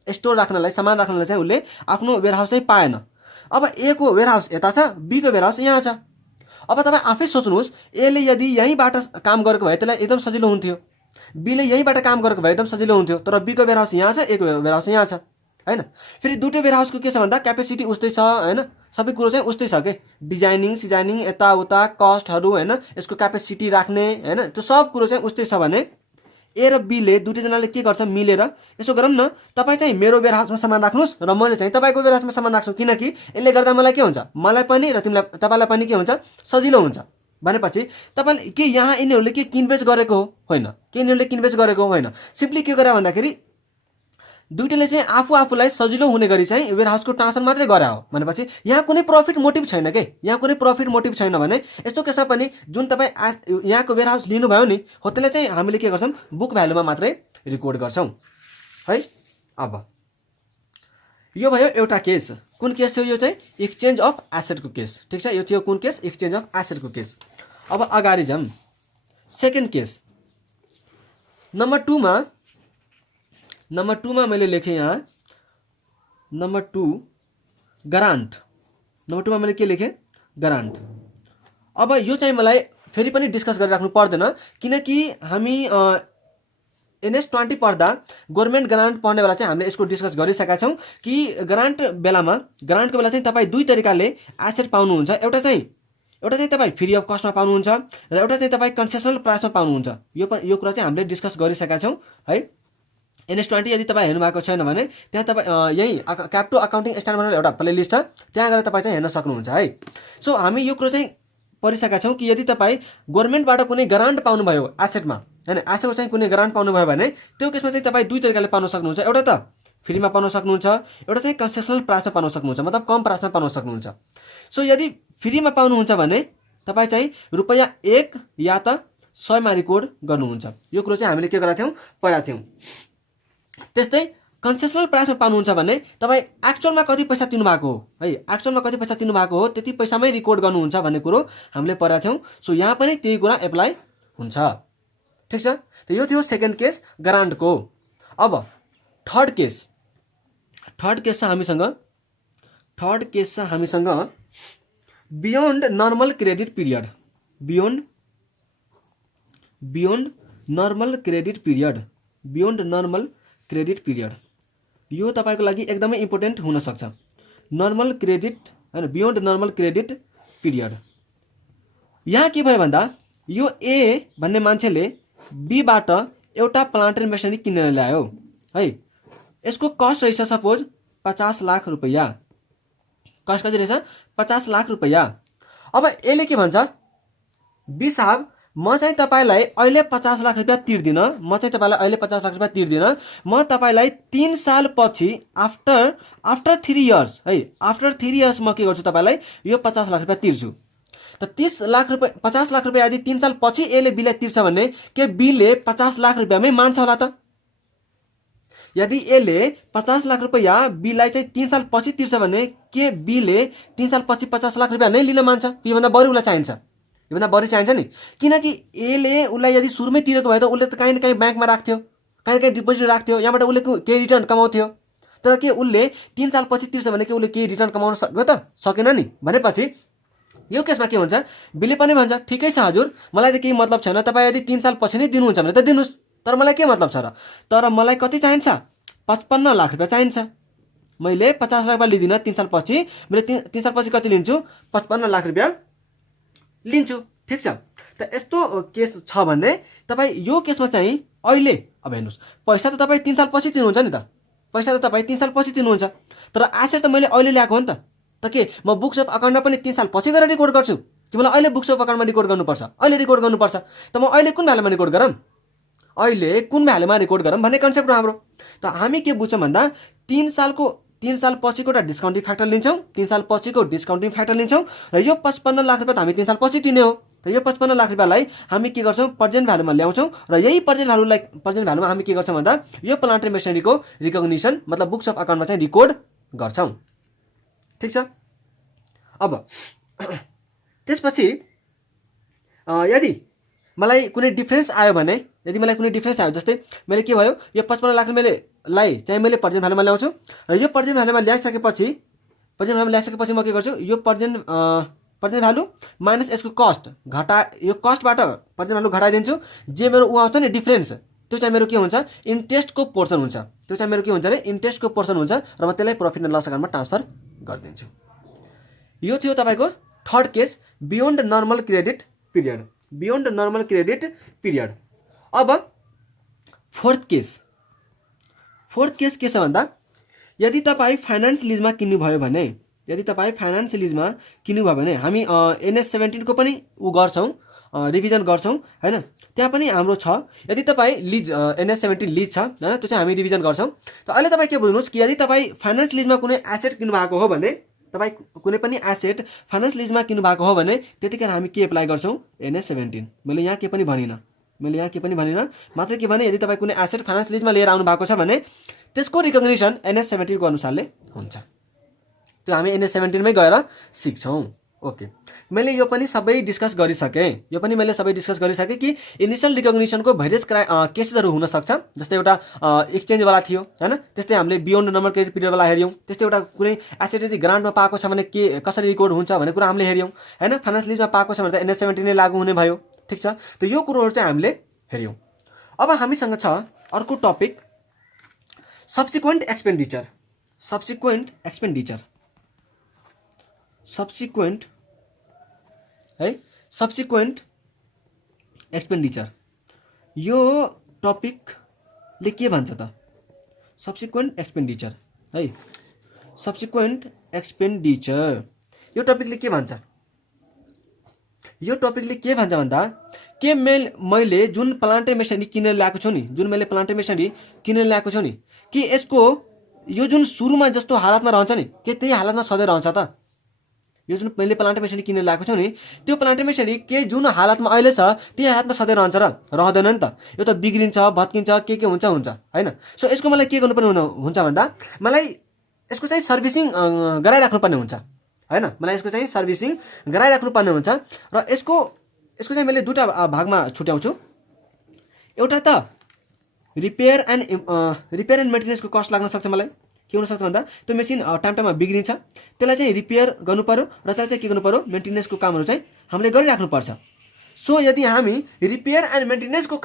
स्टोर राख्नलाई सामान राख्नलाई चाहिँ उसले आफ्नो वेयर हाउस चाहिँ पाएन। अब ए को वेयर हाउस यता छ, बी को वेयर हाउस यहाँ छ। अब तपाईँ आफै सोच्नुहोस्, एले यदि यहीँबाट काम गरेको भए त्यसलाई एकदम सजिलो हुन्थ्यो, बीले यहीँबाट काम गरेको भए एकदम सजिलो हुन्थ्यो। तर बी को वेयर हाउस यहाँ छ, ए को वेयर हाउस यहाँ छ हैन। फेरि दुईटै वेयर हाउसको के छ भन्दा क्यापेसिटी उस्तै छ हैन, सबै कुरो चाहिँ उस्तै छ के, डिजाइनिङ सिजाइनिङ यताउता कस्टहरू हैन, यसको क्यापेसिटी राख्ने हैन, त्यो सब कुरो चाहिँ उस्तै छ भने ए र बीले दुईटैजनाले के गर्छ मिलेर यसो गरौँ न, तपाईँ चाहिँ मेरो वेयर हाउसमा सामान राख्नुहोस् र मैले चाहिँ तपाईँको वेयर हाउसमा सामान राख्छु, किनकि यसले गर्दा मलाई के हुन्छ, मलाई पनि र तपाईँलाई पनि के हुन्छ सजिलो हुन्छ भनेपछि तपाईँले के यहाँ यिनीहरूले के किनबेच गरेको हो होइन, के यिनीहरूले किनबेच गरेको होइन, सिम्पली के गरे भन्दाखेरि दुईटैले चाहिँ आफूलाई सजिलो हुने गरी चाहिँ वेयर हाउसको ट्रान्सफर मात्रै गरे हो भनेपछि यहाँ कुनै प्रफिट मोटिभ छैन के, यहाँ कुनै प्रफिट मोटिभ छैन भने यस्तो केसमा पनि जुन तपाईँ यहाँको वेयर हाउस लिनुभयो नि हो त्यसलाई चाहिँ हामीले के गर्छौँ बुक भ्यालुमा मात्रै रेकर्ड गर्छौँ है। अब यो भयो एउटा केस। कुन केस थियो यो चाहिँ एक्सचेन्ज अफ एसेटको केस, ठिक छ। यो थियो कुन केस, एक्सचेन्ज अफ एसेटको केस। अब अगाडि जाऊँ सेकेन्ड केस। नम्बर 2 मा मैले लेखेँ यहाँ नम्बर 2 ग्रान्ट। नम्बर 2 मा मैले के लेखेँ ग्रान्ट। अब यो चाहिँ मलाई फेरि पनि डिस्कस गरिराख्नु पर्दैन किनकि हामी NS20 पढ्दा गभर्नमेन्ट ग्रान्ट पढ्ने बेला चाहिँ हामीले यसको डिस्कस गरिसकेका छौँ कि ग्रान्टको बेला चाहिँ तपाईँ दुई तरिकाले एसेट पाउनुहुन्छ। एउटा चाहिँ तपाईँ फ्री अफ कस्टमा पाउनुहुन्छ र एउटा चाहिँ तपाईँ कन्सेसनल प्राइसमा पाउनुहुन्छ। यो कुरा चाहिँ हामीले डिस्कस गरिसकेका छौँ है। NS20 यदि तपाईँ हेर्नु भएको छैन भने त्यहाँ तपाईँ यही क्याप्टो अकाउन्टिङ स्ट्यान्डर्ड भनेर एउटा प्लेलिस्ट छ, त्यहाँ गएर तपाईँ चाहिँ हेर्न सक्नुहुन्छ है। सो हामी यो कुरो चाहिँ पढिसकेका छौँ कि यदि तपाईँ गभर्नमेन्टबाट कुनै ग्रान्ट पाउनुभयो एसेटमा हैन, एसेटको चाहिँ कुनै ग्रान्ट पाउनुभयो भने त्यो केसमा चाहिँ तपाईँ दुई तरिकाले पाउन सक्नुहुन्छ। एउटा त फ्रीमा पाउन सक्नुहुन्छ, एउटा चाहिँ कन्सेसनल प्राइसमा पाउन सक्नुहुन्छ, मतलब कम प्राइसमा पाउन सक्नुहुन्छ। सो यदि फ्रीमा पाउनुहुन्छ भने तपाईँ चाहिँ ₹1 या त 100 मा रेकर्ड गर्नुहुन्छ। यो कुरो चाहिँ हामीले के गरेका थियौँ पढाएको थियौँ। त्यस्तै कन्सेसनल प्राइसमा पाउनुहुन्छ भने तपाईँ एक्चुअलमा कति पैसा तिर्नुभएको हो है, एक्चुअलमा कति पैसा तिर्नुभएको हो त्यति पैसामै रेकर्ड गर्नुहुन्छ भन्ने कुरो हामीले पढाएको थियौँ। सो यहाँ पनि त्यही कुरा एप्लाई हुन्छ, ठिक छ। त यो थियो सेकेन्ड केस ग्रान्टको। अब थर्ड केस छ हामीसँग beyond normal credit period. Beyond normal credit period यो तपाईँको लागि एकदमै इम्पोर्टेन्ट हुन सक्छ। नर्मल क्रेडिट हैन, बियोन्ड नर्मल क्रेडिट पिरियड। यहाँ के भयो भन्दा यो ए भन्ने मान्छेले बीबाट एउटा प्लान्ट एन्ड मेसिनरी किनेर ल्यायो है। यसको कस्ट रहेछ सपोज 50 लाख रुपैयाँ। कस्ट कति रहेछ 50 लाख रुपैयाँ। अब यसले के भन्छ, बी साहब म चाहिँ तपाईँलाई अहिले 50 लाख रुपैयाँ तिर्दिनँ, म तपाईँलाई 3 साल पछि आफ्टर 3 इयर्स है, आफ्टर 3 इयर्स म के गर्छु तपाईँलाई यो 50 लाख रुपैयाँ तिर्छु। त 50 लाख रुपैयाँ यदि 3 साल पछि यसले बीलाई तिर्छ भने के बीले 50 लाख रुपैयाँमै मान्छ होला त? यदि यसले 50 लाख रुपैयाँ बीलाई चाहिँ 3 साल पछि तिर्छ भने के बीले 3 साल पछि 50 लाख रुपैयाँ नै लिन मान्छ? योभन्दा बढी उसलाई चाहिन्छ, योभन्दा बढी चाहिन्छ नि, किनकि यसले उसलाई यदि सुरुमै तिरेको भए त उसले त काहीँ न काहीँ ब्याङ्कमा राख्थ्यो, काहीँ न काहीँ डिपोजिट राख्थ्यो, यहाँबाट उसले केही रिटर्न कमाउँथ्यो। तर के उसले 3 साल पछि तिर्छ भने के उसले केही रिटर्न कमाउन सक्यो त? सकेन नि। भनेपछि यो केसमा के हुन्छ, बिलले पनि भन्छ ठिकै छ हजुर, मलाई त केही मतलब छैन, तपाईँ यदि 3 साल पछि नै दिनुहुन्छ भने त दिनुहोस्, तर मलाई के मतलब छ र, तर मलाई कति चाहिन्छ, 55 लाख रुपियाँ चाहिन्छ। मैले 50 लाख रुपियाँ लिँदिनँ, 3 साल पछि मैले 3 साल पछि कति लिन्छु, 55 लाख रुपियाँ लिन्छु। ठिक छ। त यस्तो केस छ भने तपाईँ यो केसमा चाहिँ अहिले अब हेर्नुहोस्, पैसा त तपाईँ 3 साल पछि दिनुहुन्छ नि त, पैसा त तपाईँ 3 साल पछि दिनुहुन्छ, तर एसेट त मैले अहिले ल्याएको हो नि त के म बुक्स अफ अकाउन्टमा पनि 3 साल पछि गएर रिकर्ड गर्छु कि मलाई अहिले बुक्स अफ अकाउन्टमा रिकर्ड गर्नुपर्छ, अहिले रिकर्ड गर्नुपर्छ, त म अहिले कुन भ्यालुमा रिकर्ड गरौँ, अहिले कुन भ्यालुमा रिकर्ड गरौँ भन्ने कन्सेप्ट हो हाम्रो। त हामी के बुझ्छौँ भन्दा 3 साल पछिको एउटा डिस्काउन्टिङ फ्याक्टर लिन्छौँ, 3 साल पछिको डिस्काउन्टिङ फ्याक्टर लिन्छौँ र यो 55 लाख रुपियाँ त हामी 3 साल पछि दिने हो। त यो 55 लाख रुपियाँलाई हामी के गर्छौँ, प्रेजेन्ट भ्यालुमा ल्याउँछौँ र यही प्रेजेन्ट भ्यालुमा हामी के गर्छौँ भन्दा यो प्लान्ट एन्ड मेसिनरीको रिकग्निसन मतलब बुक्स अफ अकाउन्टमा चाहिँ रिकर्ड गर्छौँ। ठिक छ। अब त्यसपछि यदि मलाई कुनै डिफरेन्स आयो भने, जस्तै मैले के भयो, यो 55 लाख मैले चाहिँ मैले प्रेजेन्ट भ्यालुमा ल्याउँछु र यो प्रेजेन्ट भ्यालुमा ल्याइसकेपछि म के गर्छु, यो प्रेजेन्ट भ्यालु माइनस यसको कस्ट यो कस्टबाट प्रेजेन्ट भ्यालु घटाइदिन्छु, जे मेरो उ आउँछ नि डिफरेन्स, त्यो चाहिँ मेरो के हुन्छ, इन्ट्रेस्टको पोर्सन हुन्छ, त्यो चाहिँ मेरो के हुन्छ अरे इन्ट्रेस्टको पोर्सन हुन्छ र म त्यसलाई प्रफिट एन्ड लस अकाउन्टमा ट्रान्सफर गरिदिन्छु। यो थियो तपाईँको third case, beyond normal credit period, beyond normal credit period. अब फोर्थ केस के छ भन्दा यदि तपाईँ फाइनेन्स लिजमा किन्नुभयो भने, हामी NS17 को पनि गर्छौँ, रिभिजन गर्छौँ हैन, त्यहाँ पनि हाम्रो छ, यदि तपाईँ लिज NS17 लिज छ हैन, त्यो चाहिँ हामी रिभिजन गर्छौँ। त अहिले तपाईँ के बुझ्नुहोस् कि यदि तपाईँ फाइनेन्स लिजमा कुनै एसेट किन्नुभएको हो भने, तपाईँ कुनै पनि एसेट फाइनेन्स लिजमा किन्नुभएको हो भने त्यतिखेर हामी के एप्लाई गर्छौँ, NS17। मैले यहाँ के पनि भनिनँ, मात्र के भने यदि तपाईँ कुनै एसेट फाइनेन्स लिजमा लिएर आउनु भएको छ भने त्यसको रिकग्निसन NS17 को अनुसारले हुन्छ, त्यो हामी NS17 मै गएर सिक्छौँ। ओके, मैले यो पनि सबै डिस्कस गरिसकेँ कि इनिसियल रिकग्निसनको भेरियस केसेसहरू हुनसक्छ, जस्तै एउटा एक्सचेन्जवाला थियो हैन, त्यस्तै हामीले बियोन्ड नर्मल क्रेडिट पिरियडवाला हेऱ्यौँ, त्यस्तै एउटा कुनै एसेट यदि ग्रान्टमा पाएको छ भने के कसरी रिकर्ड हुन्छ भन्ने कुरा हामीले हेऱ्यौँ हैन, फाइनेन्स लिजमा पाएको छ भने त NS17 नै लागू हुने भयो। ठिक छ। त यो कुरोहरू चाहिँ हामीले हेऱ्यौँ। अब हामीसँग छ अर्को टपिक, सब्सिक्वेन्ट एक्सपेन्डिचर यो टपिकले के भन्छ त, सब्सिक्वेन्ट एक्सपेन्डिचर है, यो टपिकले के भन्छ, भन्दा के मैले जुन प्लान्ट एन्ड मेसिनरी किनेर ल्याएको छु नि, कि यसको यो जुन सुरुमा जस्तो हालतमा रहन्छ नि, के त्यही हालतमा सधैँ रहन्छ त, यो जुन मैले प्लान्ट एन्ड मेसिनरी किनेर ल्याएको छु नि, त्यो प्लान्ट एन्ड मेसिनरी के जुन हालतमा अहिले छ त्यही हालतमा सधैँ रहन्छ र रहँदैन नि त, यो त बिग्रिन्छ, भत्किन्छ, के हुन्छ हैन। सो यसको मलाई के गर्नुपर्ने हुन्छ भन्दा मलाई यसको चाहिँ सर्भिसिङ गराइराख्नुपर्ने हुन्छ हैन, र यसको चाहिँ मैले दुईटा भागमा छुट्याउँछु। एउटा त रिपेयर एन्ड मेन्टेनेन्सको कस्ट लाग्न सक्छ, मलाई के हुनसक्छ भन्दा त्यो मेसिन टाइममा बिग्रिन्छ, त्यसलाई चाहिँ रिपेयर गर्नु पर्यो र त्यसलाई चाहिँ के गर्नु पर्यो, मेन्टेनेन्सको कामहरू चाहिँ हामीले गरिराख्नुपर्छ। सो यदि हामी रिपेयर एन्ड मेन्टेनेन्सको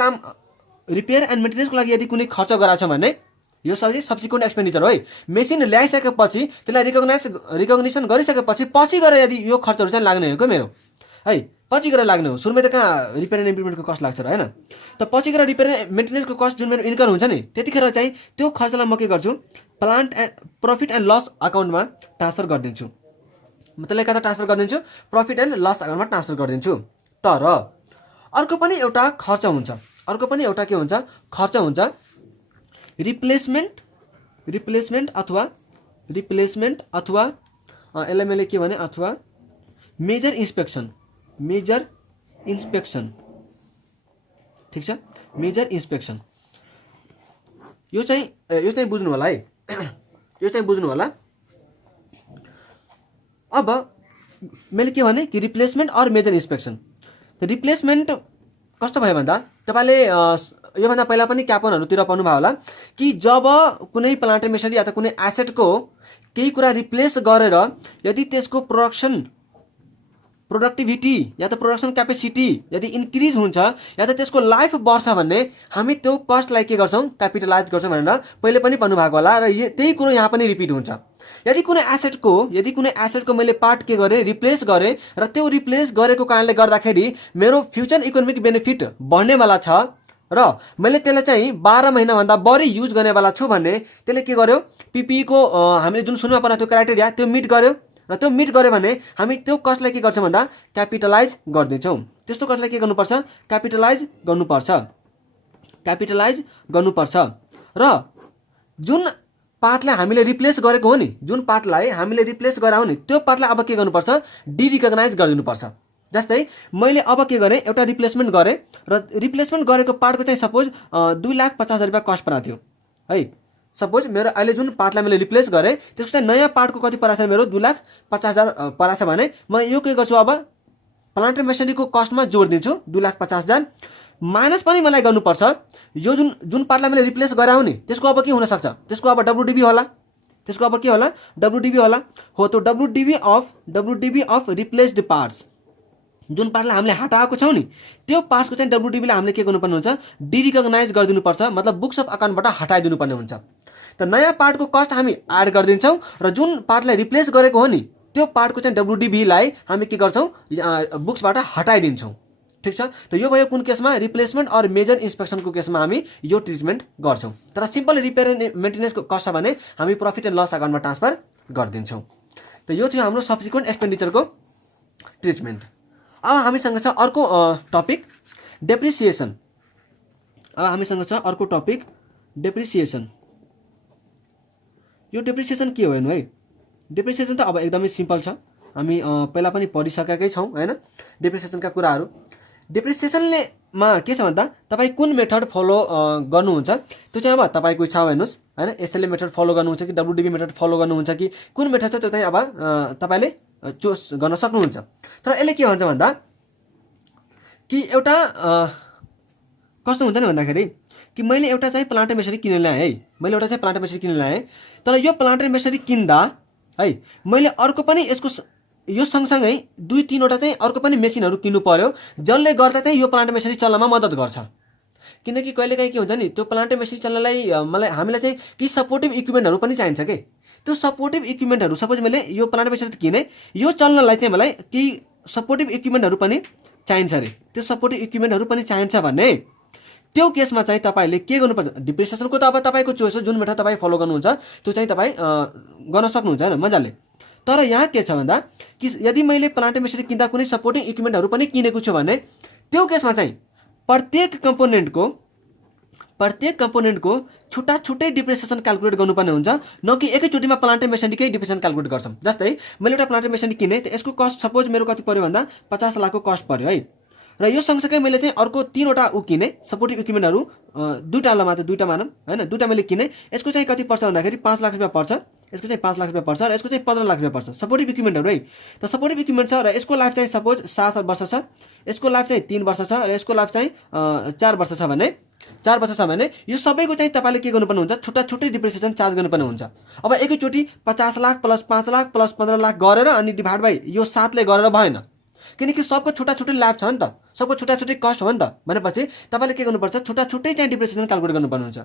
लागि यदि कुनै खर्च गराएको छ भने यो चाहिँ सब्सिक्वेन्ट एक्सपेन्डिचर हो है। मेसिन ल्याइसकेपछि त्यसलाई रिकग्निसन गरिसकेपछि पछि गएर यदि यो खर्चहरू चाहिँ लाग्ने हो मेरो है, पछि गएर लाग्ने हो, सुरुमै त कहाँ रिपेयर एन्ड इम्प्रुभमेन्टको कस्ट लाग्छ र हैन। त पछि गएर रिपेयर एन्ड मेन्टेनेन्सको कस्ट जुन मेरो इन्कम हुन्छ नि, त्यतिखेर चाहिँ त्यो खर्चलाई म के गर्छु, प्रफिट एन्ड लस अकाउन्टमा ट्रान्सफर गरिदिन्छु, त्यसलाई कता ट्रान्सफर गरिदिन्छु, प्रफिट एन्ड लस अकाउन्टमा ट्रान्सफर गरिदिन्छु। तर अर्को पनि एउटा खर्च हुन्छ, रिप्लेसमेन्ट अथवा यसलाई मैले के भने अथवा मेजर इन्स्पेक्सन। ठिक छ, मेजर इन्स्पेक्सन यो चाहिँ बुझ्नु होला है, अब मैले के भने कि रिप्लेसमेन्ट अर मेजर इन्स्पेक्सन। त रिप्लेसमेन्ट कस्तो भयो भन्दा तपाईँले योभन्दा पहिला पनि क्यापनहरूतिर पाउनुभयो होला कि जब कुनै प्लान्ट मेसिनरी या त कुनै एसेटको केही कुरा रिप्लेस गरेर यदि त्यसको प्रोडक्टिभिटी या त प्रोडक्सन क्यापेसिटी यदि इन्क्रिज हुन्छ या त त्यसको लाइफ बढ्छ भने हामी त्यो कस्टलाई के गर्छौँ, क्यापिटलाइज गर्छौँ भनेर पहिले पनि भन्नु भएको होला र त्यही कुरो यहाँ पनि रिपिट हुन्छ। यदि कुनै एसेटको मैले पार्ट के गरेँ, रिप्लेस गरेँ र त्यो रिप्लेस गरेको कारणले गर्दाखेरि मेरो फ्युचर इकोनोमिक बेनिफिट बढ्नेवाला छ र मैले त्यसलाई चाहिँ 12 महिनाभन्दा बढी युज गर्नेवाला छु भने त्यसले के गर्यो, पिपिईको हामीले जुन सुरुमा पढाएको त्यो क्राइटेरिया त्यो मिट गर्यो र त्यो मिट गर्यो भने हामी त्यो कस्टलाई के गर्छौँ भन्दा क्यापिटलाइज गरिदिन्छौँ। त्यस्तो कस्टलाई के गर्नुपर्छ, क्यापिटलाइज गर्नुपर्छ र जुन पार्टलाई हामीले रिप्लेस गरेको हो नि, त्यो पार्टलाई अब के गर्नुपर्छ, डिरिकगनाइज गरिदिनुपर्छ। जस्तै मैले अब के गरेँ, एउटा रिप्लेसमेन्ट गरेँ र रिप्लेसमेन्ट गरेको पार्टको चाहिँ सपोज 2,50,000 रुपियाँ कस्ट परेको थियो है। सपोज मेरो अहिले जुन पार्टलाई मैले रिप्लेस गरेँ त्यसको चाहिँ नयाँ पार्टको कति परेको छ, मेरो 2,50,000 परेको छ भने म यो के गर्छु, अब प्लान्ट र मेसिनरीको कस्टमा जोड दिन्छु 2,50,000 माइनस पनि मलाई गर्नुपर्छ यो जुन पार्टलाई मैले रिप्लेस गराउ नि त्यसको अब के हुन सक्छ, त्यसको अब डब्ल्युडिबी होला, त्यसको अब के होला, डब्ल्युडिबी होला हो। त्यो डब्ल्युडिबी अफ रिप्लेस्ड पार्ट्स, जुन पार्टलाई हामीले हटाएको छौँ नि त्यो पार्ट्सको चाहिँ डब्ल्युडिबीलाई हामीले के गर्नुपर्ने हुन्छ, डिरिकगनाइज गरिदिनुपर्छ, मतलब बुक्स अफ अकाउन्टबाट हटाइदिनु पर्ने हुन्छ। त नयाँ पार्टको कस्ट हामी एड गरिदिन्छौँ र जुन पार्टलाई रिप्लेस गरेको हो नि त्यो पार्टको चाहिँ डब्ल्युडिबीलाई हामी के गर्छौँ, बुक्सबाट हटाइदिन्छौँ। ठिक छ। त यो भयो कुन केसमा, रिप्लेसमेन्ट और मेजर इन्स्पेक्सनको केसमा हामी यो ट्रिटमेन्ट गर्छौँ। तर सिम्पल रिपेयर एन्ड मेन्टेनेन्सको कस्ट छ भने हामी प्रफिट एन्ड लस अकाउन्टमा ट्रान्सफर गरिदिन्छौँ। त यो थियो हाम्रो सब्सिक्वेन्ट एक्सपेन्डिचरको ट्रिटमेन्ट। अब हामीसँग छ अर्को टपिक डेप्रिसिएसन। डेप्रिसिएसन। यो डेप्रिसिएसन के हो हेर्नु है, डेप्रिसिएसन त अब एकदमै सिम्पल छ, हामी पहिला पनि पढिसकेकै छौँ हैन डेप्रिसिएसनका कुराहरू। डेप्रिसिएसनले मा के छ भन्दा तपाईँ कुन मेथड फलो गर्नुहुन्छ त्यो चाहिँ अब तपाईँको इच्छा हो हेर्नुहोस् हैन, एसएलए मेथड फलो गर्नुहुन्छ कि डब्ल्युडिबी मेथड फलो गर्नुहुन्छ कि कुन मेथड छ त्यो चाहिँ अब तपाईँले चुज गर्न सक्नुहुन्छ। तर यसले के भन्छ भन्दा कि एउटा कस्तो हुन्छ नि भन्दाखेरि कि मैले एउटा चाहिँ प्लान्ट एन्ड मेसिनरी किनेर ल्याएँ है, तर यो प्लान्ट एन्ड मेसिनरी किन्दा है मैले अर्को पनि यसको यो सँगसँगै 2-3वटा चाहिँ अर्को पनि मेसिनहरू किन्नु पर्यो जसले गर्दा चाहिँ यो प्लान्ट मेसिनरी चल्नमा मद्दत गर्छ। किनकि कहिलेकाहीँ के हुन्छ नि त्यो प्लान्ट मेसिनरी चल्नलाई हामीलाई चाहिँ कि सपोर्टिभ इक्विपमेन्टहरू पनि चाहिन्छ के। त्यो सपोर्टिभ इक्विपमेन्टहरू सपोज मैले यो प्लान्ट मेसिनरी किने, यो चल्नलाई चाहिँ मलाई केही सपोर्टिभ इक्विपमेन्टहरू पनि चाहिन्छ अरे। त्यो सपोर्टिभ इक्विपमेन्टहरू पनि चाहिन्छ भने त्यो केसमा चाहिँ तपाईँले के गर्नुपर्छ, डिप्रिसिएसनको त अब तपाईँको चोइस हो, जुन मेथड तपाईँ फलो गर्नुहुन्छ त्यो चाहिँ तपाईँ गर्न सक्नुहुन्छ हैन मजाले। तर यहाँ के छ भन्दा कि यदि मैले प्लान्ट मेसिनरी किन्दा कुनै सपोर्टिङ इक्विपमेन्टहरू पनि किनेको छु भने त्यो केसमा चाहिँ प्रत्येक कम्पोनेन्टको छुट्टा छुट्टै डिप्रिसिएसन क्याल्कुलेट गर्नुपर्ने हुन्छ, न कि एकैचोटिमा प्लान्ट मेसिनरीकै डिप्रिसिएसन क्याल्कुलेट गर्छौँ। जस्तै मैले एउटा प्लान्ट मेसिनरी किने त यसको कस्ट सपोज मेरो कति पर्यो भन्दा 50 लाखको कस्ट पर्यो है, र यो सँगसँगै मैले चाहिँ अर्को 3वटा किने सपोर्टिभ इक्विपमेन्टहरू, दुईटा मात्र दुईटा मानौँ हैन, दुईटा मैले किने, यसको चाहिँ कति पर्छ भन्दाखेरि 5 लाख रुपियाँ पर्छ, यसको चाहिँ 5 लाख रुपियाँ पर्छ र यसको चाहिँ 15 लाख रुपियाँ पर्छ सपोर्टिभ इक्विपमेन्टहरू है। त सपोर्टिभ इक्विपमेन्ट छ र यसको लाइफ चाहिँ सपोज 7 वर्ष छ, यसको लाइफ चाहिँ 3 वर्ष छ र यसको लाइफ चाहिँ 4 वर्ष छ भने यो सबैको चाहिँ तपाईँले के गर्नुपर्ने हुन्छ, छुट्टा छुट्टै डिप्रिसिएसन चार्ज गर्नुपर्ने हुन्छ। अब एकैचोटि 50 लाख प्लस 5 लाख प्लस 15 लाख गरेर अनि डिभाइड बाई यो 7ले गरेर भएन, किनकि सबको छुट्टा छुट्टै लाभ छ नि त, सबको छुट्टा छुट्टै कस्ट हो नि त भनेपछि तपाईँले के गर्नुपर्छ, छुट्टा छुट्टै चाहिँ डिप्रिसिएसन क्याल्कुलेट गर्नुपर्ने हुन्छ।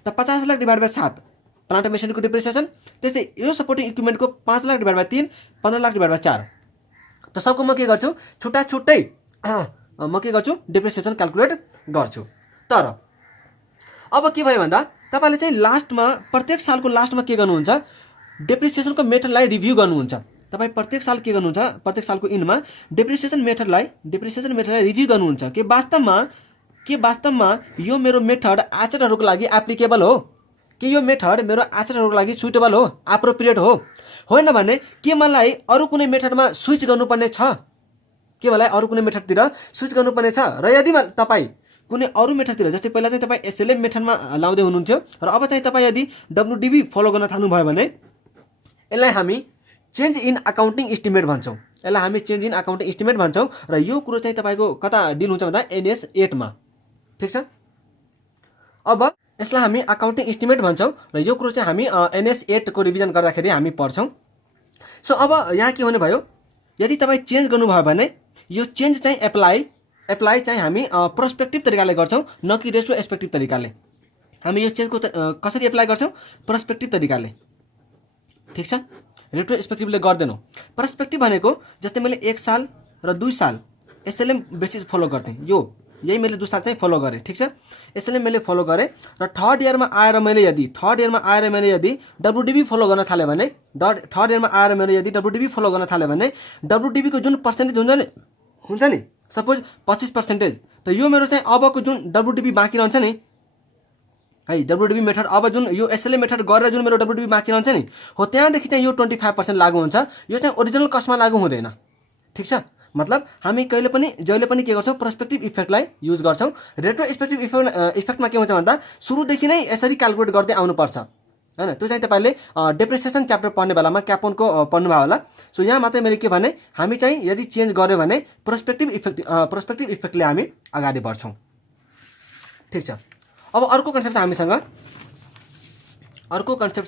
त 50 लाख डिभाइड बाई 7 प्लान्ट मेसिनरीको डिप्रिसिएसन, त्यस्तै यो सपोर्टिङ इक्विपमेन्टको 5 lakh divide by 3 15 lakh divide by 4। त सबको म के गर्छु, छुट्टा छुट्टै म के गर्छु डिप्रिसिएसन क्याल्कुलेट गर्छु। तर अब के भयो भन्दा तपाईँले चाहिँ लास्टमा प्रत्येक सालको लास्टमा के गर्नुहुन्छ, डेप्रिसिएसनको मेथडलाई रिभ्यू गर्नुहुन्छ। तपाईँ प्रत्येक साल के गर्नुहुन्छ, प्रत्येक सालको इन्डमा डेप्रिसिएसन मेथडलाई रिभ्यू गर्नुहुन्छ कि वास्तवमा यो मेरो मेथड एसेटहरूको लागि एप्लिकेबल हो कि यो मेथड मेरो एसेटहरूको लागि सुटेबल हो, एप्रोप्रिएट हो, होइन भने के मलाई अरू कुनै मेथडमा स्विच गर्नुपर्ने छ, र यदि तपाईँ कुनै अरू मेथडतिर, जस्तै पहिला चाहिँ तपाईँ एसएलएम मेथडमा लाउँदै हुनुहुन्थ्यो र अब चाहिँ तपाईँ यदि डब्ल्युडिबी फलो गर्न थाल्नुभयो भने यसलाई हामी चेन्ज इन अकाउन्टिङ इस्टिमेट भन्छौँ। र यो कुरो चाहिँ तपाईँको कता डिल हुन्छ भन्दा NS 8 मा। ठिक छ। अब यसलाई हामी अकाउन्टिङ इस्टिमेट भन्छौँ र यो कुरो चाहिँ हामी NS 8 को रिभिजन गर्दाखेरि हामी पढ्छौँ। सो अब यहाँ के हुने भयो, यदि तपाईँ चेन्ज गर्नुभयो भने यो चेन्ज चाहिँ एप्लाई चाहिँ हामी प्रोस्पेक्टिभ तरिकाले गर्छौँ, न कि रेट्रोस्पेक्टिभ तरिकाले। हामी यो चेन्जको कसरी एप्लाई गर्छौँ? प्रोस्पेक्टिभ तरिकाले, ठिक छ। रेट्रोस्पेक्टिभले गर्दैनौँ। प्रोस्पेक्टिभ भनेको जस्तै मैले 1 साल र 2 साल एसएलएम बेसिस फलो गर्थेँ, यही मैले 2 साल चाहिँ फलो गरेँ, ठिक छ। एसएलएम मैले फलो गरेँ र थर्ड इयरमा आएर मैले यदि डब्लुडिबी फलो गर्न थालेँ भने डब्लुडिबीको जुन पर्सेन्टेज हुन्छ नि सपोज 25%, त यो मेरो चाहिँ अबको जुन डब्लुडिबी बाँकी रहन्छ नि है, डब्लुडिबी मेथड अब जुन यो एसएलएम मेथड गरेर जुन मेरो डब्लुडिबी बाँकी रहन्छ नि हो, त्यहाँदेखि चाहिँ यो 25% लागू हुन्छ। यो चाहिँ ओरिजिनल कस्टमा लागू हुँदैन, ठिक छ। मतलब हामी जहिले पनि के गर्छौँ? प्रोस्पेक्टिभ इफेक्टलाई युज गर्छौँ। रेट्रोस्पेक्टिभ इफेक्टमा के हुन्छ भन्दा सुरुदेखि नै यसरी क्यालकुलेट गर्दै आउनुपर्छ, हैन। त्यो चाहिँ तपाईँले डेप्रिसिएसन च्याप्टर पढ्ने बेलामा क्यापोनको पढ्नुभयो होला। सो यहाँ मात्रै मैले के भने, हामी चाहिँ यदि चेन्ज गऱ्यो भने प्रोस्पेक्टिभ इफेक्टले हामी अगाडि बढ्छौँ, ठिक छ। अब अर्को कन्सेप्ट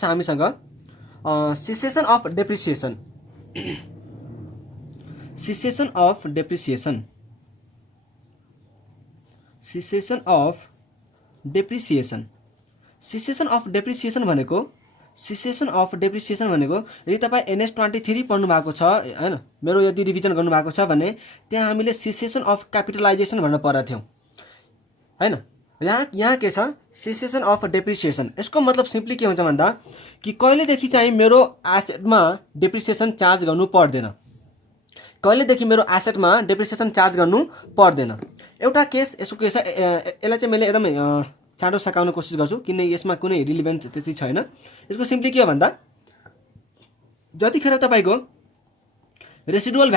छ हामीसँग सेसेसन अफ डेप्रिसिएसन। सेसेसन अफ डेप्रिसिएसन भनेको यदि तपाईँ NS23 पढ्नु भएको छ, हैन, मेरो यदि रिभिजन गर्नुभएको छ भने त्यहाँ हामीले सेसेसन अफ क्यापिटलाइजेसन भनेर पढेका थियौँ, हैन। यहाँ के छ? सेसेसन अफ डेप्रिसिएसन। यसको मतलब सिम्पली के हुन्छ भन्दा कि कहिलेदेखि चाहिँ मेरो एसेटमा डेप्रिसिएसन चार्ज गर्नु पर्दैन, एउटा केस यसको के छ, यसलाई चाहिँ मैले एकदमै चाँडो सकाउन कोसिस गर्छु किनकि यसमा कुनै रिलिभेन्ट त्यति छैन। यसको सिम्पली के हो भन्दा जतिखेर तपाईँको रेसिडुअल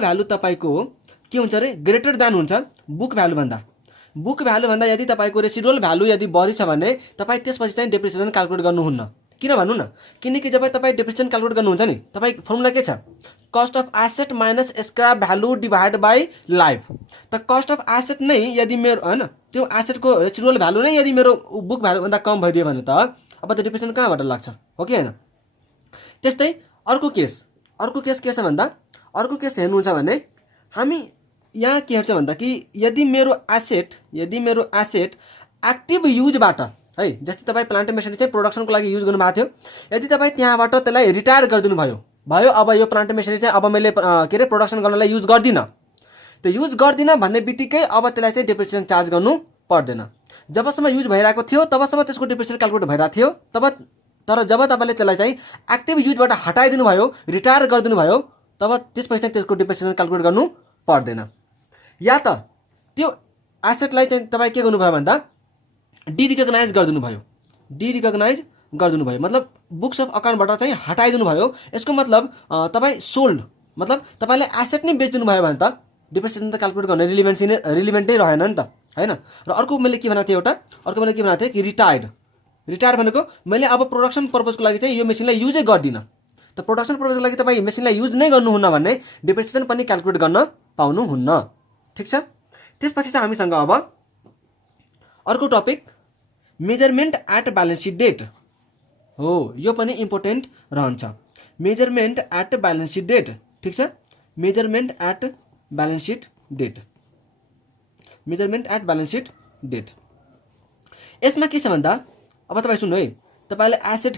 भ्यालु तपाईँको के हुन्छ रे? ग्रेटर देन हुन्छ बुक भ्यालु भन्दा यदि तपाईँको रेसिडुअल भ्यालु यदि बढी छ भने तपाईँ त्यसपछि चाहिँ डेप्रिसिएसन क्यालकुलेट गर्नुहुन्न। किन भन्नु न? किनकि जब तपाईँ डेप्रिसिएसन क्यालकुलेट गर्नुहुन्छ नि, तपाईँ फर्मुला के छ? Cost of asset minus scrap value divide by life. त कस्ट अफ एसेट नै यदि मेरो, हैन, त्यो एसेटको रेसिडुअल भ्यालु नै यदि मेरो बुक भ्यालु भन्दा कम भइदियो भने त अब त डेप्रिसिएसन कहाँबाट लाग्छ, हो कि हैन? त्यस्तै अर्को केस के छ भन्दा, अर्को केस हेर्नुहुन्छ भने हामी यहाँ के हेर्छ भन्दा कि यदि मेरो एसेट एक्टिभ युजबाट, है, जस्तै तपाईँ प्लान्ट मेसिनरी चाहिँ प्रोडक्सनको लागि युज गर्नुभएको थियो, यदि तपाईँ त्यहाँबाट त्यसलाई रिटायर गरिदिनु भयो, अब यो प्लान्ट मेसिनरी चाहिँ अब मैले के अरे प्रोडक्सन गर्नलाई युज गर्दिनँ, त्यो युज गर्दिनँ भन्ने बित्तिकै अब त्यसलाई चाहिँ डेप्रिसिएसन चार्ज गर्नु पर्दैन। जबसम्म युज भइरहेको थियो तबसम्म त्यसको डेप्रिसिएसन क्यालकुलेट भइरहेको थियो, तर जब तपाईँले त्यसलाई चाहिँ एक्टिभ युजबाट हटाइदिनु भयो, रिटायर गरिदिनु भयो, तब त्यसपछि चाहिँ त्यसको डेप्रिसिएसन क्यालकुलेट गर्नु पर्दैन। या त त्यो एसेटलाई चाहिँ तपाईँ के गर्नुभयो भन्दा डिरिकग्नाइज गरिदिनु भयो, मतलब बुक्स अफ अकाउन्टबाट चाहिँ हटाइदिनु भयो। यसको मतलब तपाईँ सोल्ड, मतलब तपाईँले एसेट नै बेचिदिनु भयो भने त डेप्रिसिएसन त क्यालकुलेट गर्ने रिलिभेन्टै रहेन नि त, हैन। र अर्को मैले के भनेको थिएँ कि रिटायर भनेको मैले अब प्रोडक्सन पर्पजको लागि चाहिँ यो मेसिनलाई युजै गर्दिनँ। त प्रोडक्सन पर्पजको लागि तपाईँ मेसिनलाई युज नै गर्नुहुन्न भने डेप्रिसिएसन पनि क्यालकुलेट गर्न पाउनुहुन्न, ठिक छ। त्यसपछि चाहिँ हामीसँग अब अर्को topic measurement at balance sheet date हो। यो पनि इम्पोर्टेन्ट रहन्छ, measurement at balance sheet date, ठिक छ। Measurement at balance sheet date यसमा के छ भन्दा अब तपाईँ सुन्नु है, तपाईँले एसेट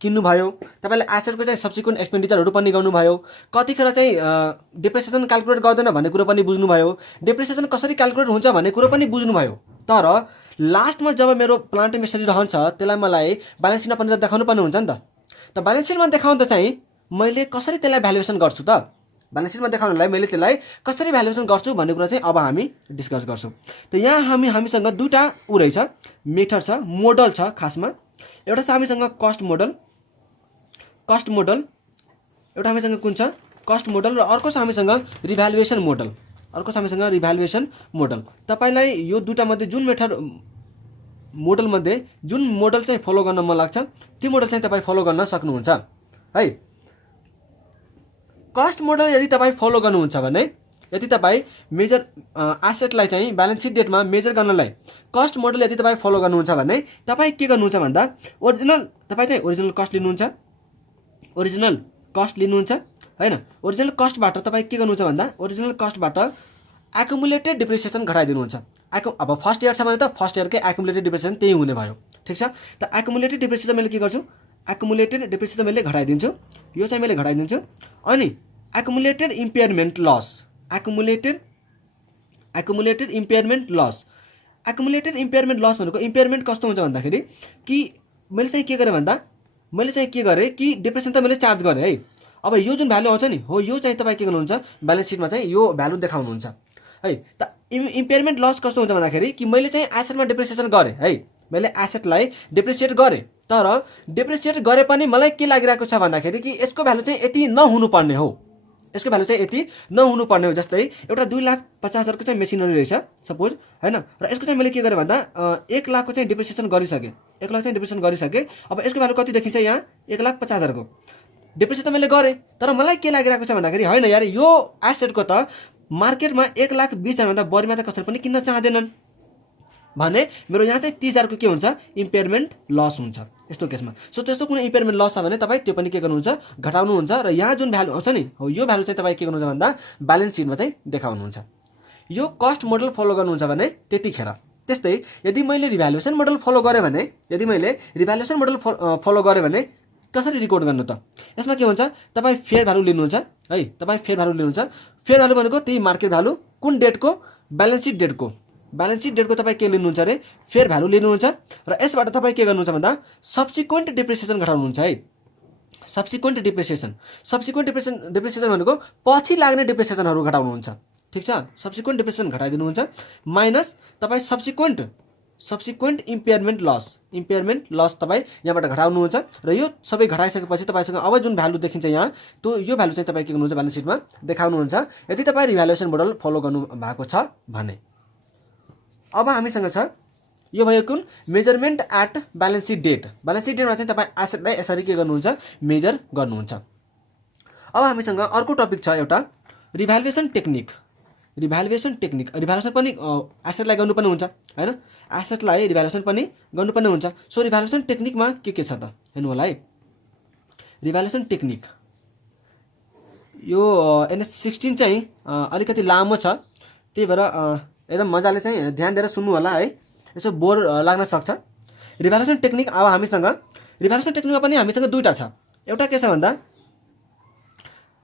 किन्नुभयो, तपाईँले एसेटको चाहिँ सब्सिक्वेन्ट एक्सपेन्डिचरहरू पनि गर्नुभयो, कतिखेर चाहिँ डेप्रिसिएसन क्यालकुलेट गर्दैन भन्ने कुरो पनि बुझ्नुभयो, डेप्रिसिएसन कसरी क्यालकुलेट हुन्छ भन्ने कुरो पनि बुझ्नुभयो। तर लास्टमा जब मेरो प्लान्ट मेसिनरी रहन्छ त्यसलाई मलाई ब्यालेन्स सिटमा पनि देखाउनु पर्ने हुन्छ नि त ब्यालेन्स सिटमा देखाउँदा चाहिँ मैले कसरी त्यसलाई भ्यालुएसन गर्छु त, ब्यालेन्स सिटमा देखाउनलाई मैले त्यसलाई कसरी भ्यालुएसन गर्छु भन्ने कुरा चाहिँ अब हामी डिस्कस गर्छौँ। त यहाँ हामीसँग दुईवटा रहेछ, मेथड छ, मोडल छ खासमा। एउटा छ हामीसँग कस्ट मोडल, एउटा हामीसँग कुन छ? कस्ट मोडल, र अर्को छ हामीसँग रिभ्यालुएसन मोडल। तपाईँलाई यो दुईवटा मध्ये जुन मोडल चाहिँ फलो गर्न मन लाग्छ त्यो मोडल चाहिँ तपाईँ फलो गर्न सक्नुहुन्छ है। कस्ट मोडल यदि तपाईँ फलो गर्नुहुन्छ भने, यदि तपाईँ एसेटलाई चाहिँ ब्यालेन्स सिट डेटमा मेजर गर्नलाई कस्ट मोडल यदि तपाईँ फलो गर्नुहुन्छ भने तपाईँ के गर्नुहुन्छ भन्दा ओरिजिनल कस्ट लिनुहुन्छ, ओरिजिनल कस्ट लिनुहुन्छ हैन। ओरिजिनल कस्टबाट तपाईँ के गर्नुहुन्छ भन्दा ओरिजिनल कस्टबाट एकुमुलेटेड डिप्रिसिएसन घटाइदिनुहुन्छ। अब फर्स्ट इयर छ भने त फर्स्ट इयरकै एकुमुलेटेड डिप्रिसिएसन त्यही हुने भयो, ठिक छ। त एकुमुलेटेड डिप्रिसिएसन मैले के गर्छु, एकुमुलेटेड डिप्रिसिएसन मैले घटाइदिन्छु, यो चाहिँ मैले घटाइदिन्छु। अनि accumulated impairment loss, accumulated impairment loss. Accumulated impairment loss भनेको इम्पेयरमेन्ट कस्तो हुन्छ भन्दाखेरि कि मैले चाहिँ के गरेँ भन्दा मैले चाहिँ के गरेँ कि डिप्रेसन त मैले चार्ज गरेँ है। अब यो जुन भ्यालु आउँछ नि हो यो चाहिँ तपाईँ के गर्नुहुन्छ ब्यालेन्स सिटमा चाहिँ यो भ्यालु देखाउनुहुन्छ है। त इम्पेयरमेन्ट लस कस्तो हुन्छ भन्दाखेरि कि मैले चाहिँ एसेटमा डिप्रिसिएसन गरेँ है, मैले एसेटलाई डिप्रिसिएट गरेँ, तर डिप्रिसिएट गरे पनि मलाई के लागिरहेको छ भन्दाखेरि कि यसको भ्यालु चाहिँ यति नहुनुपर्ने हो, यसको भ्यालु चाहिँ यति नहुनुपर्ने हो। जस्तै एउटा 2,50,000को चाहिँ मेसिनरी रहेछ सपोज हैन, र यसको चाहिँ मैले के गरेँ भन्दा 1 लाखको चाहिँ डिप्रिसिएसन गरिसकेँ, 1 लाख चाहिँ डिप्रिसिएसन गरिसकेँ। अब यसको भ्यालु कति देखिन्छ यहाँ 1,50,000को डिप्रिसिएसन त मैले गरेँ, तर मलाई के लागिरहेको छ भन्दाखेरि होइन यार यो एसेटको त मार्केटमा 1,20,000 भन्दा बढीमा त कसैले पनि किन्न चाहँदैनन् भने मेरो यहाँ चाहिँ 30,000को के हुन्छ इम्पेयरमेन्ट लस हुन्छ यस्तो केसमा। सो त्यस्तो कुनै इम्पेयरमेन्ट लस छ भने तपाईँ त्यो पनि के गर्नुहुन्छ घटाउनुहुन्छ, र यहाँ जुन भ्यालु आउँछ नि हो यो भ्यालु चाहिँ तपाईँ के गर्नुहुन्छ भन्दा ब्यालेन्स सिटमा चाहिँ देखाउनुहुन्छ। यो कस्ट मोडल फलो गर्नुहुन्छ भने त्यतिखेर। त्यस्तै यदि मैले रिभ्यालुएसन मोडल फलो गरेँ भने कसरी रेकर्ड गर्नु त, यसमा के हुन्छ तपाईँ फेयर भ्यालु लिनुहुन्छ है, तपाईँ फेयर भ्यालु लिनुहुन्छ। फेयर भ्यालु भनेको त्यही मार्केट भ्यालु कुन डेटको ब्यालेन्स सिट डेटको तपाईँ के लिनुहुन्छ अरे फेयर भ्यालु लिनुहुन्छ, र यसबाट तपाईँ के गर्नुहुन्छ भन्दा सब्सिक्वेन्ट डिप्रिसिएसन घटाउनुहुन्छ है। सब्सिक्वेन्ट डिप्रिसिएसन भनेको पछि लाग्ने डिप्रिसिएसनहरू घटाउनुहुन्छ, ठिक छ। सब्सिक्वेन्ट डिप्रिसिएसन घटाइदिनुहुन्छ माइनस तपाईँ सब्सिक्वेन्ट इम्पेयरमेन्ट लस तपाईँ यहाँबाट घटाउनुहुन्छ, र यो सबै घटाइसकेपछि तपाईँसँग अब जुन भ्यालु देखिन्छ यहाँ त्यो यो भ्यालु चाहिँ तपाईँ के गर्नुहुन्छ ब्यालेन्स सिटमा देखाउनुहुन्छ यदि तपाईँ रिभ्यालुएसन मोडल फलो गर्नु भएको छ भने। अब हामीसँग छ यो भयो कुन measurement at balance sheet date. Balance sheet डेटमा चाहिँ तपाईँ एसेटलाई यसरी के गर्नुहुन्छ मेजर गर्नुहुन्छ। अब हामीसँग अर्को टपिक छ एउटा रिभ्यालुएसन टेक्निक। रिभ्यालुएसन पनि एसेटलाई गर्नुपर्ने हुन्छ हैन, एसेटलाई रिभ्यालुएसन पनि गर्नुपर्ने हुन्छ। सो रिभ्यालुएसन टेक्निकमा के छ त हेर्नु होला है। रिभ्यालुएसन टेक्निक यो NS16 चाहिँ अलिकति लामो छ, त्यही भएर एकदम मजाले चाहिँ ध्यान दिएर सुन्नु होला है, यसो बोर लाग्न सक्छ। रिभ्यालुएसन टेक्निक अब हामीसँग रिभ्यालुएसन टेक्निकमा पनि हामीसँग दुईटा छ। एउटा के छ भन्दा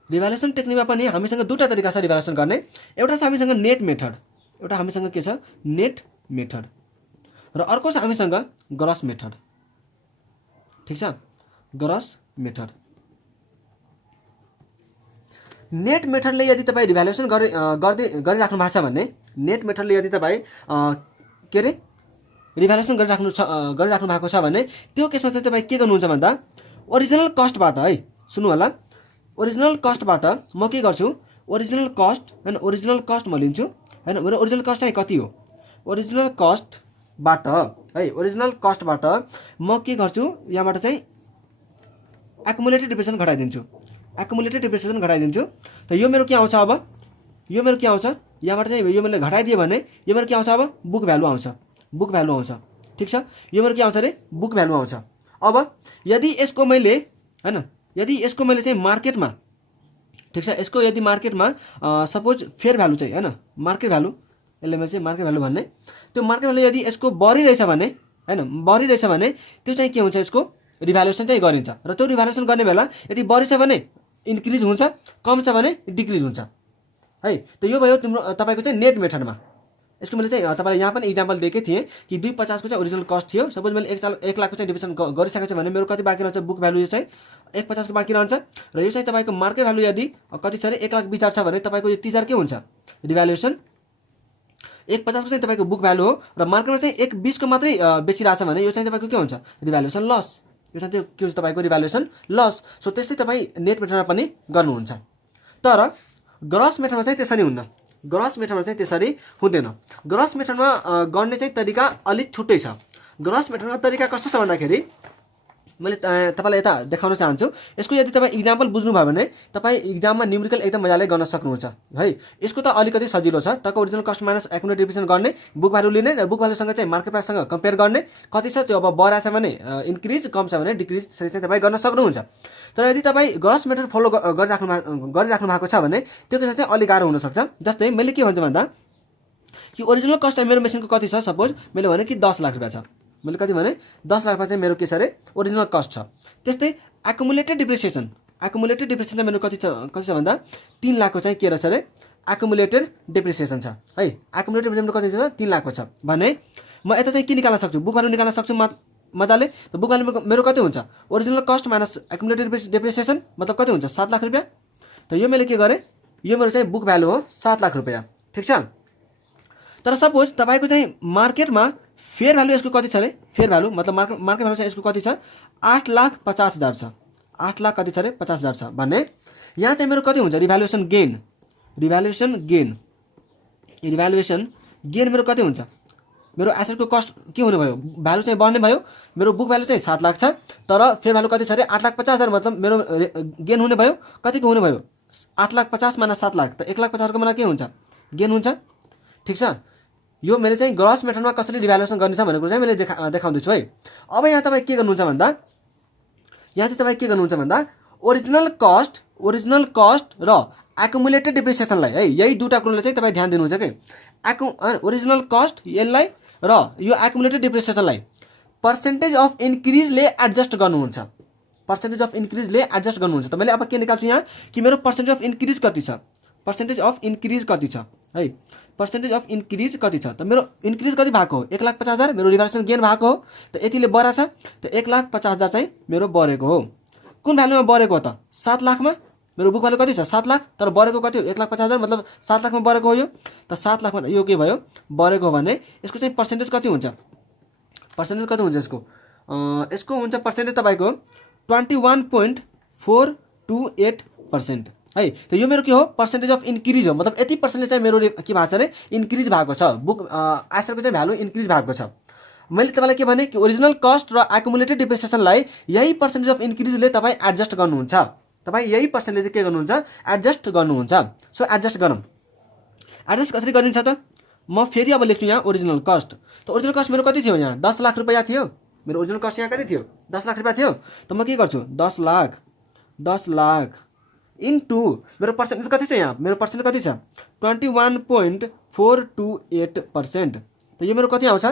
रिभ्यालुएसन टेक्निकमा पनि हामीसँग दुईटा तरिका छ रिभ्यालुएसन गर्ने। एउटा छ हामीसँग नेट मेथड, एउटा हामीसँग के छ नेट मेथड, र अर्को छ हामीसँग ग्रस मेथड, ठिक छ ग्रस मेथड। नेट मेथडले यदि तपाईँ रिभ्यालुएसन गरिराख्नु भएको छ भने नेट मेथडले यदि तपाईँ के अरे रिभ्यालुएसन गरिराख्नु भएको छ भने त्यो केसमा चाहिँ तपाईँ के गर्नुहुन्छ भन्दा ओरिजिनल कस्टबाट है सुन्नु होला, ओरिजिनल कस्टबाट म के गर्छु ओरिजिनल कस्ट हैन, ओरिजिनल कस्ट म लिन्छु हैन। मेरो ओरिजिनल कस्ट चाहिँ कति हो ओरिजिनल कस्टबाट है, ओरिजिनल कस्टबाट म के गर्छु यहाँबाट चाहिँ एकुमुलेटेड डिप्रिसिएसन घटाइदिन्छु। त यो मेरो के आउँछ अब यो मेरो के आउँछ यहाँबाट चाहिँ यो मैले घटाइदिएँ भने यो मेरो के आउँछ अब बुक भ्यालु आउँछ, ठिक छ। यो मेरो के आउँछ अरे बुक भ्यालु आउँछ। अब यदि यसको मैले चाहिँ मार्केटमा, ठिक छ, यसको यदि मार्केटमा सपोज फेयर भ्यालु चाहिँ हैन मार्केट भ्यालु, यसले मैले चाहिँ मार्केट भ्यालु भन्ने, त्यो मार्केट भ्यालु यदि यसको बढिरहेछ भने त्यो चाहिँ के हुन्छ यसको रिभ्यालुएसन चाहिँ गरिन्छ, र त्यो रिभ्यालुएसन गर्ने बेला यदि बढी छ भने इन्क्रिज हुन्छ, कम छ भने डिक्रिज हुन्छ है। त यो भयो तिम्रो तपाईँको चाहिँ नेट मेथडमा। यसको मैले चाहिँ तपाईँलाई यहाँ पनि इक्जाम्पल दिएकै थिएँ कि 250 को चाहिँ ओरिजिनल कस्ट थियो। सपोज मैले 1 लाखको चाहिँ डिप्रिसिएसन गरिसकेको छु भने मेरो कति बाँकी रहन्छ बुक भ्यालु चाहिँ 150 को बाँकी रहन्छ, र यो चाहिँ तपाईँको मार्केट भ्यालु यदि कति छ अरे 1,20,000 छ भने तपाईँको यो 30,000 के हुन्छ रिभ्यालुएसन। 150 को चाहिँ तपाईँको बुक भ्यालु हो, र मार्केटमा चाहिँ 120 को मात्रै बेचिरहेछ भने यो चाहिँ तपाईँको के हुन्छ रिभ्यालुएसन लस, यो चाहिँ त्यो के हुन्छ तपाईँको रिभ्यालुएसन लस। सो त्यस्तै तपाईँ नेट मेथडमा पनि गर्नुहुन्छ। तर ग्रस मेथडमा चाहिँ त्यसरी हुन्न, ग्रस मेथडमा चाहिँ त्यसरी हुँदैन। ग्रस मेथडमा गर्ने चाहिँ तरिका अलिक छुट्टै छ। ग्रस मेथडमा तरिका कस्तो छ भन्दाखेरि मैले तपाईँलाई यता देखाउन चाहन्छु। यसको यदि तपाईँ इक्जाम्पल बुझ्नुभयो भने तपाईँ इक्जाममा न्युमेरिकल एकदम मजाले गर्न सक्नुहुन्छ है। यसको त अलिकति सजिलो छ, टक्क original cost minus accumulated depreciation गर्ने, बुक भ्यालु लिने र बुक भ्यालुसँग चाहिँ मार्केट प्राइससँग कम्पेयर गर्ने, कति छ त्यो अब बढाएको छ भने इन्क्रिज, कम छ भने डिक्रिज, त्यसरी चाहिँ तपाईँ गर्न सक्नुहुन्छ। तर यदि तपाईँ ग्रस मेथड फलो गरिराख्नु भएको छ भने त्यो कुरा चाहिँ अलिक गाह्रो हुनसक्छ। जस्तै मैले के भन्छु भन्दा कि ओरिजिनल कस्ट मेरो मेसिनको कति छ, सपोज मैले भने कि 10 लाख रुपियाँ छ, मैले कति भने 10 लाख रुपियाँ चाहिँ मेरो के छ अरे ओरिजिनल कस्ट छ। त्यस्तै एकुमुलेटेड डिप्रिसिएसन चाहिँ मेरो कति छ भन्दा 3 लाखको चाहिँ के रहेछ अरे एकुमुलेटेड डिप्रिसिएसन छ है। एकुमुलेटेड डिप्रिसिएसन कति छ 3 लाखको छ भने म यता चाहिँ के निकाल्न सक्छु, बुक भ्यालु निकाल्न सक्छु मजाले। त बुक भ्यालु मेरो कति हुन्छ, original cost minus accumulated depreciation मतलब कति हुन्छ 7 लाख रुपियाँ। त यो मैले के गरेँ, यो मेरो चाहिँ बुक भ्यालु हो 7 लाख रुपियाँ, ठिक छ। तर सपोज तपाईँको चाहिँ मार्केटमा फेयर भ्यालु यसको कति छ अरे, फेयर भ्यालु मतलब मार्केट भ्यालु चाहिँ यसको कति छ 8,50,000 छ, 8 लाख कति छ अरे 50,000 छ भने यहाँ चाहिँ मेरो कति हुन्छ रिभ्यालुएसन गेन मेरो कति हुन्छ, मेरो एसेटको कस्ट के हुने भयो, भ्यालु चाहिँ बढ्ने भयो। मेरो बुक भ्यालु चाहिँ 7 लाख छ तर फेयर भ्यालु कति छ अरे 8,50,000 मतलब मेरो गेन हुने भयो, कतिको हुने भयो 8,50,000 माइनस 7 लाख त 1,50,000 को मलाई के हुन्छ गेन हुन्छ, ठिक छ। यो मैले चाहिँ ग्रस मेथडमा कसरी रिभ्यालुएसन गर्ने छ भन्ने कुरा चाहिँ मैले देखाउँदैछु है। अब यहाँ तपाईँ के गर्नुहुन्छ भन्दा ओरिजिनल कस्ट र एकुमुलेटेड डिप्रिसिएसनलाई है, यही दुईवटा कुरालाई चाहिँ तपाईँ ध्यान दिनुहुन्छ कि ओरिजिनल कस्ट यसलाई र यो एकुमुलेटेड डिप्रिसिएसनलाई पर्सेन्टेज अफ इन्क्रिजले एडजस्ट गर्नुहुन्छ, त मैले अब के निकाल्छु यहाँ कि मेरो पर्सेन्टेज अफ इन्क्रिज कति छ, है, पर्सेन्टेज अफ इन्क्रिज कति छ। त मेरो इन्क्रिज कति भएको हो 1,50,000, मेरो रिभ्यालुएसन गेन भएको हो त यतिले बढा छ त 1,50,000 चाहिँ मेरो बढेको हो। कुन भ्यालुमा बढेको हो त 7 लाखमा, मेरो बुक भ्यालु कति छ 7 लाख तर बढेको कति हो 1,50,000 मतलब 7 लाखमा बढेको हो यो। त 7 लाखमा यो के भयो बढेको हो भने यसको चाहिँ पर्सेन्टेज कति हुन्छ यसको हुन्छ पर्सेन्टेज तपाईँको 21.428% है। त यो मेरो के हो पर्सेन्टेज अफ इन्क्रिज हो, मतलब यति पर्सेन्टेज चाहिँ मेरो के भएको छ अरे इन्क्रिज भएको छ, बुक एसेटको चाहिँ भ्यालु इन्क्रिज भएको छ। मैले तपाईँलाई के भने कि ओरिजिनल कस्ट र एकुमुलेटेड डिप्रिसिएसनलाई यही पर्सेन्टेज अफ इन्क्रिजले तपाईँ एडजस्ट गर्नुहुन्छ, तपाईँ यही पर्सेन्टेज के गर्नुहुन्छ एडजस्ट गर्नुहुन्छ। सो एडजस्ट गरौँ, एडजस्ट कसरी गरिन्छ त म फेरि अब लेख्छु यहाँ ओरिजिनल कस्ट। त ओरिजिनल कस्ट मेरो कति थियो यहाँ 10 लाख रुपियाँ थियो, मेरो ओरिजिनल कस्ट यहाँ कति थियो 10 लाख रुपियाँ थियो। त म के गर्छु 10 लाख इन्टु मेरो पर्सेन्टेज कति छ यहाँ, मेरो पर्सेन्टेज कति छ 21.428%। त यो मेरो कति आउँछ,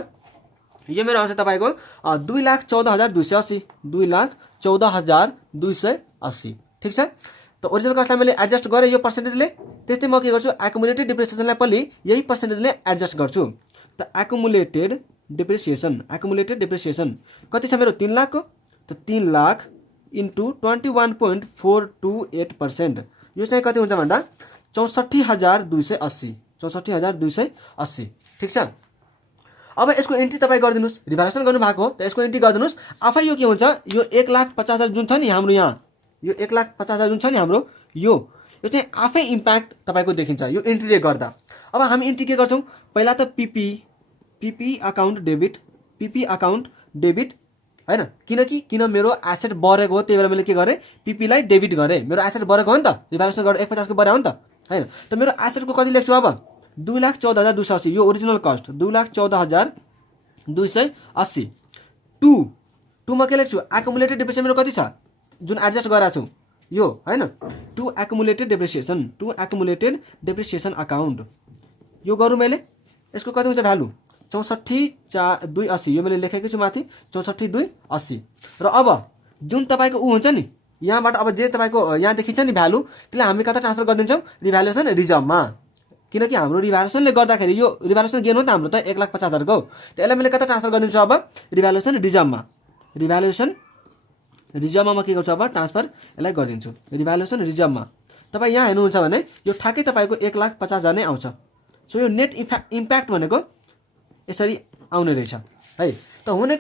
यो मेरो आउँछ तपाईँको 2,14,280, 2,14,280, ठिक छ। त ओरिजिनल कस्टलाई मैले एडजस्ट गरेँ यो पर्सेन्टेजले, त्यस्तै म के गर्छु एकुमुलेटेड डिप्रिसिएसनलाई पनि यही पर्सेन्टेजले एडजस्ट गर्छु। त एकुमुलेटेड डिप्रिसिएसन कति छ मेरो 3 लाखको, त 3 लाख इन्टु 21.428%, यो चाहिँ कति हुन्छ भन्दा 64,280, ठिक छ। अब यसको एन्ट्री तपाईँ गरिदिनुहोस्, रिभ्यालुएसन गर्नुभएको हो त यसको एन्ट्री गरिदिनुहोस्। आफै यो के हुन्छ यो 1,50,000 जुन छ नि हाम्रो यहाँ, यो 1,50,000 जुन छ नि हाम्रो यो चाहिँ आफै इम्प्याक्ट तपाईँको देखिन्छ यो एन्ट्रीले गर्दा। अब हामी एन्ट्री के गर्छौँ पहिला त पिपी अकाउन्ट डेबिट हैन, किन मेरो एसेट बढेको हो त्यही भएर मैले के गरेँ पिपीलाई डेबिट गरेँ, मेरो एसेट बढेको हो नि त रिभ्यालुएसन गरेर 1,50,000 को बढ्यो हो नि त हैन। त मेरो एसेटको कति लेख्छु अब 2,14,280, यो ओरिजिनल कस्ट 2,14,280। टुमा के लेख्छु एकुमुलेटेड डिप्रिसिएसन मेरो कति छ जुन एडजस्ट गरेको छु यो हैन, टु एकुमुलेटेड डिप्रिसिएसन अकाउन्ट यो गरौँ मैले, यसको कति हुन्छ भ्यालु 64,280, यो मैले लेखेको छु माथि 64,280। र अब जुन तपाईँको ऊ हुन्छ नि यहाँबाट अब जे तपाईँको यहाँ देखिन्छ नि भ्यालु त्यसलाई हामी कता ट्रान्सफर गरिदिन्छौँ रिभ्यालुएसन रिजर्भमा, किनकि हाम्रो रिभ्यालुएसनले गर्दाखेरि यो रिभ्यालुएसन गेन हो त हाम्रो त 1,50,000 को, त यसलाई मैले कता ट्रान्सफर गरिदिन्छु अब रिभ्यालुएसन रिजर्भमा म के गर्छु अब ट्रान्सफर यसलाई गरिदिन्छु रिभ्यालुएसन रिजर्भमा। तपाईँ यहाँ हेर्नुहुन्छ भने यो ठ्याक्कै तपाईँको 1,50,000 नै आउँछ। सो यो नेट इम्प्याक्ट भनेको यसरी आउने रहेछ है। त हुने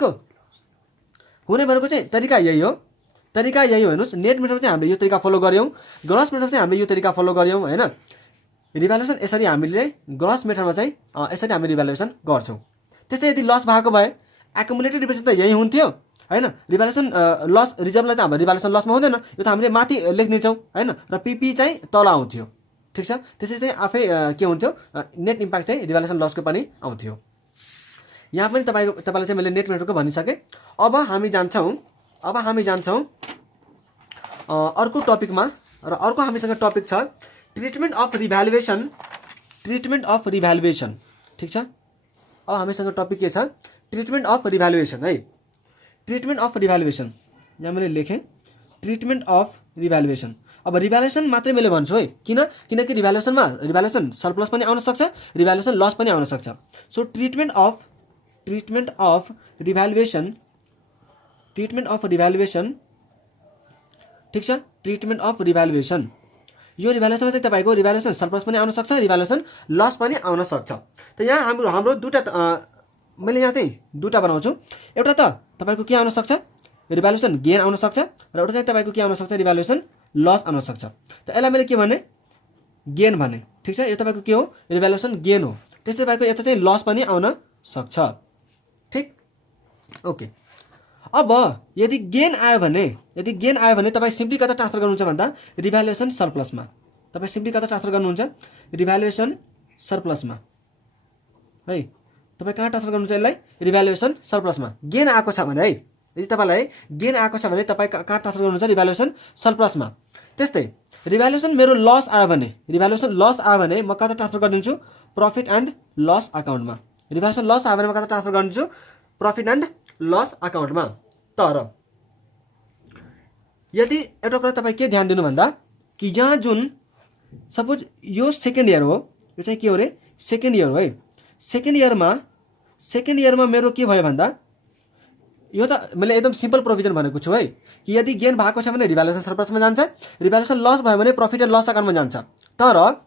भनेको चाहिँ तरिका यही हो हेर्नुहोस्, नेट मेथड चाहिँ हामीले यो तरिका फलो गऱ्यौँ, ग्रस मेथड चाहिँ हामीले यो तरिका फलो गऱ्यौँ हैन। रिभ्यालुएसन यसरी हामीले ग्रस मेथडमा चाहिँ यसरी हामी रिभ्यालुएसन गर्छौँ। त्यस्तै यदि लस भएको भए एकुमुलेटेड डिप्रिसिएसन त यही हुन्थ्यो हैन। रिभ्यालुएसन लस रिजर्भलाई त हाम्रो रिभ्यालुएसन लसमा हुँदैन, यो त हामीले माथि लेखिदिन्छौँ हैन। र पिपी चाहिँ तल आउँथ्यो, ठिक छ। त्यसै चाहिँ आफै के हुन्थ्यो, नेट इम्प्याक्ट चाहिँ रिभ्यालुएसन लसको पनि आउँथ्यो। यहाँ पनि तपाईँलाई चाहिँ मैले नेट मेथडको भनिसकेँ। अब हामी जान्छौँ अर्को टपिकमा, र अर्को हामीसँग टपिक छ ट्रिटमेन्ट अफ रिभ्यालुएसन, ठिक छ। अब हामीसँग टपिक के छ, ट्रिटमेन्ट अफ रिभ्यालुएसन है। ट्रिटमेन्ट अफ रिभ्यालुएसन यहाँ मैले लेखेँ, ट्रिटमेन्ट अफ रिभ्यालुएसन। अब रिभ्यालुएसन मात्रै मैले भन्छु है, किनकि रिभ्यालुएसन सरप्लस पनि आउन सक्छ, रिभ्यालुएसन लस पनि आउन सक्छ। सो ट्रिटमेन्ट अफ रिभ्यालुएसन, ठिक छ। ट्रिटमेन्ट अफ रिभ्यालुएसन, यो रिभ्यालुएसनमा चाहिँ तपाईँको रिभ्यालुएसन सरप्लस पनि आउन सक्छ, रिभ्यालुएसन लस पनि आउन सक्छ। त यहाँ हाम्रो दुईटा मैले यहाँ चाहिँ दुईटा बनाउँछु। एउटा त तपाईँको के आउन सक्छ, रिभ्यालुएसन गेन आउन सक्छ, र एउटा चाहिँ तपाईँको के आउन सक्छ, रिभ्यालुएसन लस आउन सक्छ। त यसलाई मैले के भने, गेन भने, ठिक छ। यो तपाईँको के हो, रिभ्यालुएसन गेन हो। त्यस्तै तपाईँको यता चाहिँ लस पनि आउन सक्छ, ठिक। ओके, अब यदि गेन आयो भने तपाईँ सिम्पली कता ट्रान्सफर गर्नुहुन्छ भन्दा रिभ्यालुएसन सरप्लसमा। तपाईँ सिम्पली कता ट्रान्सफर गर्नुहुन्छ, रिभ्यालुएसन सरप्लसमा है। तपाईँ कहाँ ट्रान्सफर गर्नुहुन्छ यसलाई, रिभ्यालुएसन सरप्लसमा। गेन आएको छ भने है, यदि तपाईँलाई गेन आएको छ भने तपाईँ कहाँ ट्रान्सफर गर्नुहुन्छ, रिभ्यालुएसन सरप्लसमा। त्यस्तै रिभ्यालुएसन मेरो लस आयो भने म कता ट्रान्सफर गरिदिन्छु, profit and loss अकाउन्टमा। Revaluation loss आयो भने म कता ट्रान्सफर गरिदिन्छु, प्रफिट एन्ड लस अकाउन्टमा। तर यदि एउटा कुरा तपाईँ के ध्यान दिनु भन्दा कि यहाँ जुन सपोज यो सेकेन्ड इयर हो, यो चाहिँ के हो रे, सेकेन्ड इयर हो है। सेकेन्ड इयरमा मेरो के भयो भन्दा, यो त मैले एकदम सिम्पल प्रोभिजन भनेको छु है, कि यदि गेन भएको छ भने रिभ्यालुएसन सरप्लसमा जान्छ, रिभ्यालुएसन लस भयो भने प्रफिट एन्ड लस अकाउन्टमा जान्छ। तर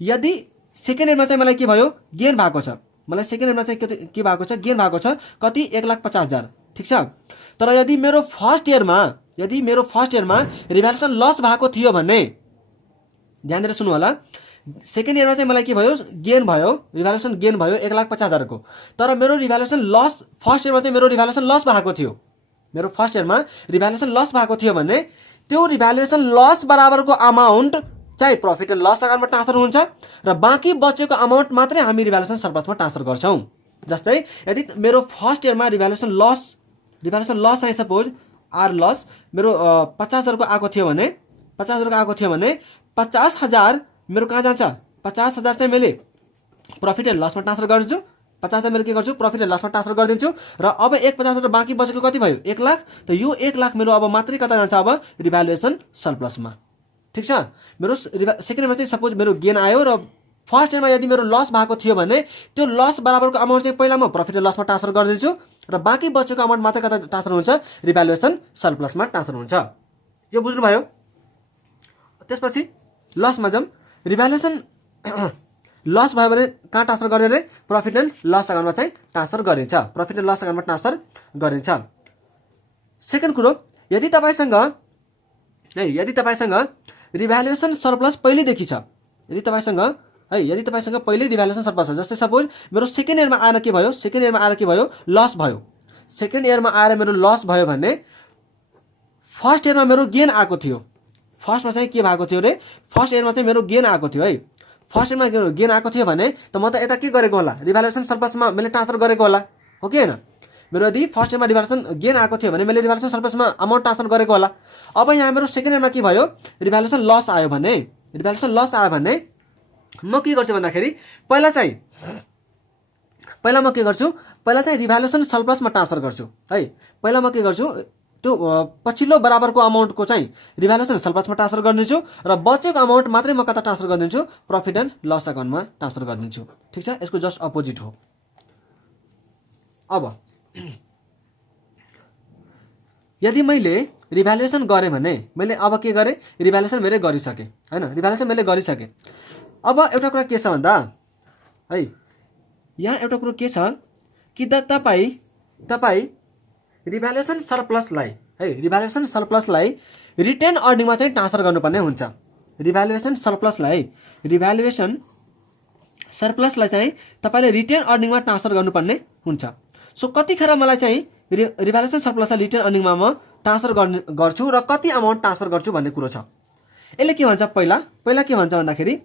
यदि सेकेन्ड इयरमा चाहिँ मलाई के भयो, गेन भएको छ, मलाई सेकेन्ड इयरमा चाहिँ के भएको छ, गेन भएको छ, कति, 1,50,000, ठिक छ। तर यदि मेरो फर्स्ट इयरमा रिभ्यालुएसन लस भएको थियो भने, ध्यान दिएर सुन्नु होला, सेकेन्ड इयरमा चाहिँ मलाई के भयो, गेन भयो, रिभ्यालुएसन गेन भयो 1,50,000 को। तर मेरो रिभ्यालुएसन लस, फर्स्ट इयरमा चाहिँ मेरो रिभ्यालुएसन लस भएको थियो, मेरो फर्स्ट इयरमा रिभ्यालुएसन लस भएको थियो भने त्यो रिभ्यालुएसन लस बराबरको अमाउन्ट चाहिँ प्रफिट एन्ड लस अकाउन्टमा ट्रान्सफर हुन्छ, र बाँकी बचेको अमाउन्ट मात्रै हामी रिभ्यालुएसन सरप्लसमा ट्रान्सफर गर्छौँ। जस्तै यदि मेरो फर्स्ट इयरमा रिभ्यालुएसन लस चाहिँ सपोज आर लस मेरो 50,000 को आएको थियो भने 50,000 मेरो कहाँ जान्छ, 50,000 चाहिँ मैले प्रफिट एन्ड लसमा ट्रान्सफर गर्छु, 50,000 मैले के गर्छु, प्रफिट एन्ड लसमा ट्रान्सफर गरिदिन्छु, र अब 1,50,000 बाँकी बचेको कति भयो, 1,00,000। त यो 1,00,000 मेरो अब मात्रै कता जान्छ, अब रिभ्यालुएसन सरप्लसमा, ठिक छ। मेरो सेकेन्ड इयरमा चाहिँ सपोज मेरो गेन आयो, र फर्स्ट इयरमा यदि मेरो लस भएको थियो भने त्यो लस बराबरको अमाउन्ट चाहिँ पहिला म प्रफिट एन्ड लसमा ट्रान्सफर गरिदिन्छु, र बाँकी बचेको अमाउन्ट मात्रै कता ट्रान्सफर हुन्छ, रिभ्यालुएसन सरप्लसमा ट्रान्सफर हुन्छ। यो बुझ्नुभयो। त्यसपछि लसमा जाउँ। रिभ्यालुएसन लस भयो भने कहाँ ट्रान्सफर गर्ने रे, प्रफिट एन्ड लस अकाउन्टमा चाहिँ ट्रान्सफर गरिन्छ, प्रफिट एन्ड लस अकाउन्टमा ट्रान्सफर गरिन्छ। सेकेन्ड कुरो, यदि तपाईसँग रिभ्यालुएसन सरप्लस पहिलेदेखि छ, यदि तपाईसँग पहिले रिभ्यालुएसन सरप्लस छ, जस्तै सपोज मेरो सेकेन्ड इयरमा आएर के भयो, लस भयो, सेकेन्ड इयरमा आएर मेरो लस भयो भने फर्स्ट इयरमा मेरो गेन आएको थियो, फर्स्टमा चाहिँ के भएको थियो रे, फर्स्ट इयरमा चाहिँ मेरो गेन आएको थियो है। फर्स्ट इयरमा गेन आएको थियो भने त म त यता के गरेको होला, रिभ्यालुएसन सरप्लसमा मैले ट्रान्सफर गरेको होला, हो कि होइन। मेरो यदि फर्स्ट इयरमा रिभ्यालुएसन गेन आएको थियो भने मैले रिभ्यालुएसन सरप्लसमा अमाउन्ट ट्रान्सफर गरेको होला। अब यहाँ मेरो सेकेन्ड इयरमा के भयो, रिभ्यालुएसन लस आयो भने म के गर्छु भन्दाखेरि पहिला म के गर्छु, रिभ्यालुएसन सरप्लसमा ट्रान्सफर गर्छु है। पहिला म के गर्छु, त्यो पछिल्लो बराबरको अमाउन्टको चाहिँ रिभ्यालुएसन सरप्लसमा ट्रान्सफर गरिदिन्छु, र बचेको अमाउन्ट मात्रै म कता ट्रान्सफर गरिदिन्छु, प्रफिट एन्ड लस अकाउन्टमा ट्रान्सफर गरिदिन्छु, ठिक छ। यसको जस्ट अपोजिट हो। अब यदि मैले रिभ्यालुएसन गरेँ भने मैले अब के गरेँ, रिभ्यालुएसन मैले गरिसकेँ हैन, रिभ्यालुएसन मैले गरिसकेँ। अब एउटा कुरा के छ भन्दा है, यहाँ एउटा कुरो के छ कि तपाईँ रिभ्यालुएसन सरप्लसलाई रिटेन अर्निङमा चाहिँ ट्रान्सफर गर्नुपर्ने हुन्छ। रिभ्यालुएसन सरप्लसलाई चाहिँ तपाईँले रिटेन अर्निङमा ट्रान्सफर गर्नुपर्ने हुन्छ। सो कतिखेर मलाई चाहिँ रिभ्यालुएसन सरप्लसलाई रिटेन अर्निङमा म ट्रान्सफर गर्छु र कति अमाउन्ट ट्रान्सफर गर्छु भन्ने कुरो छ। यसले के भन्छ, पहिला के भन्छ भन्दाखेरि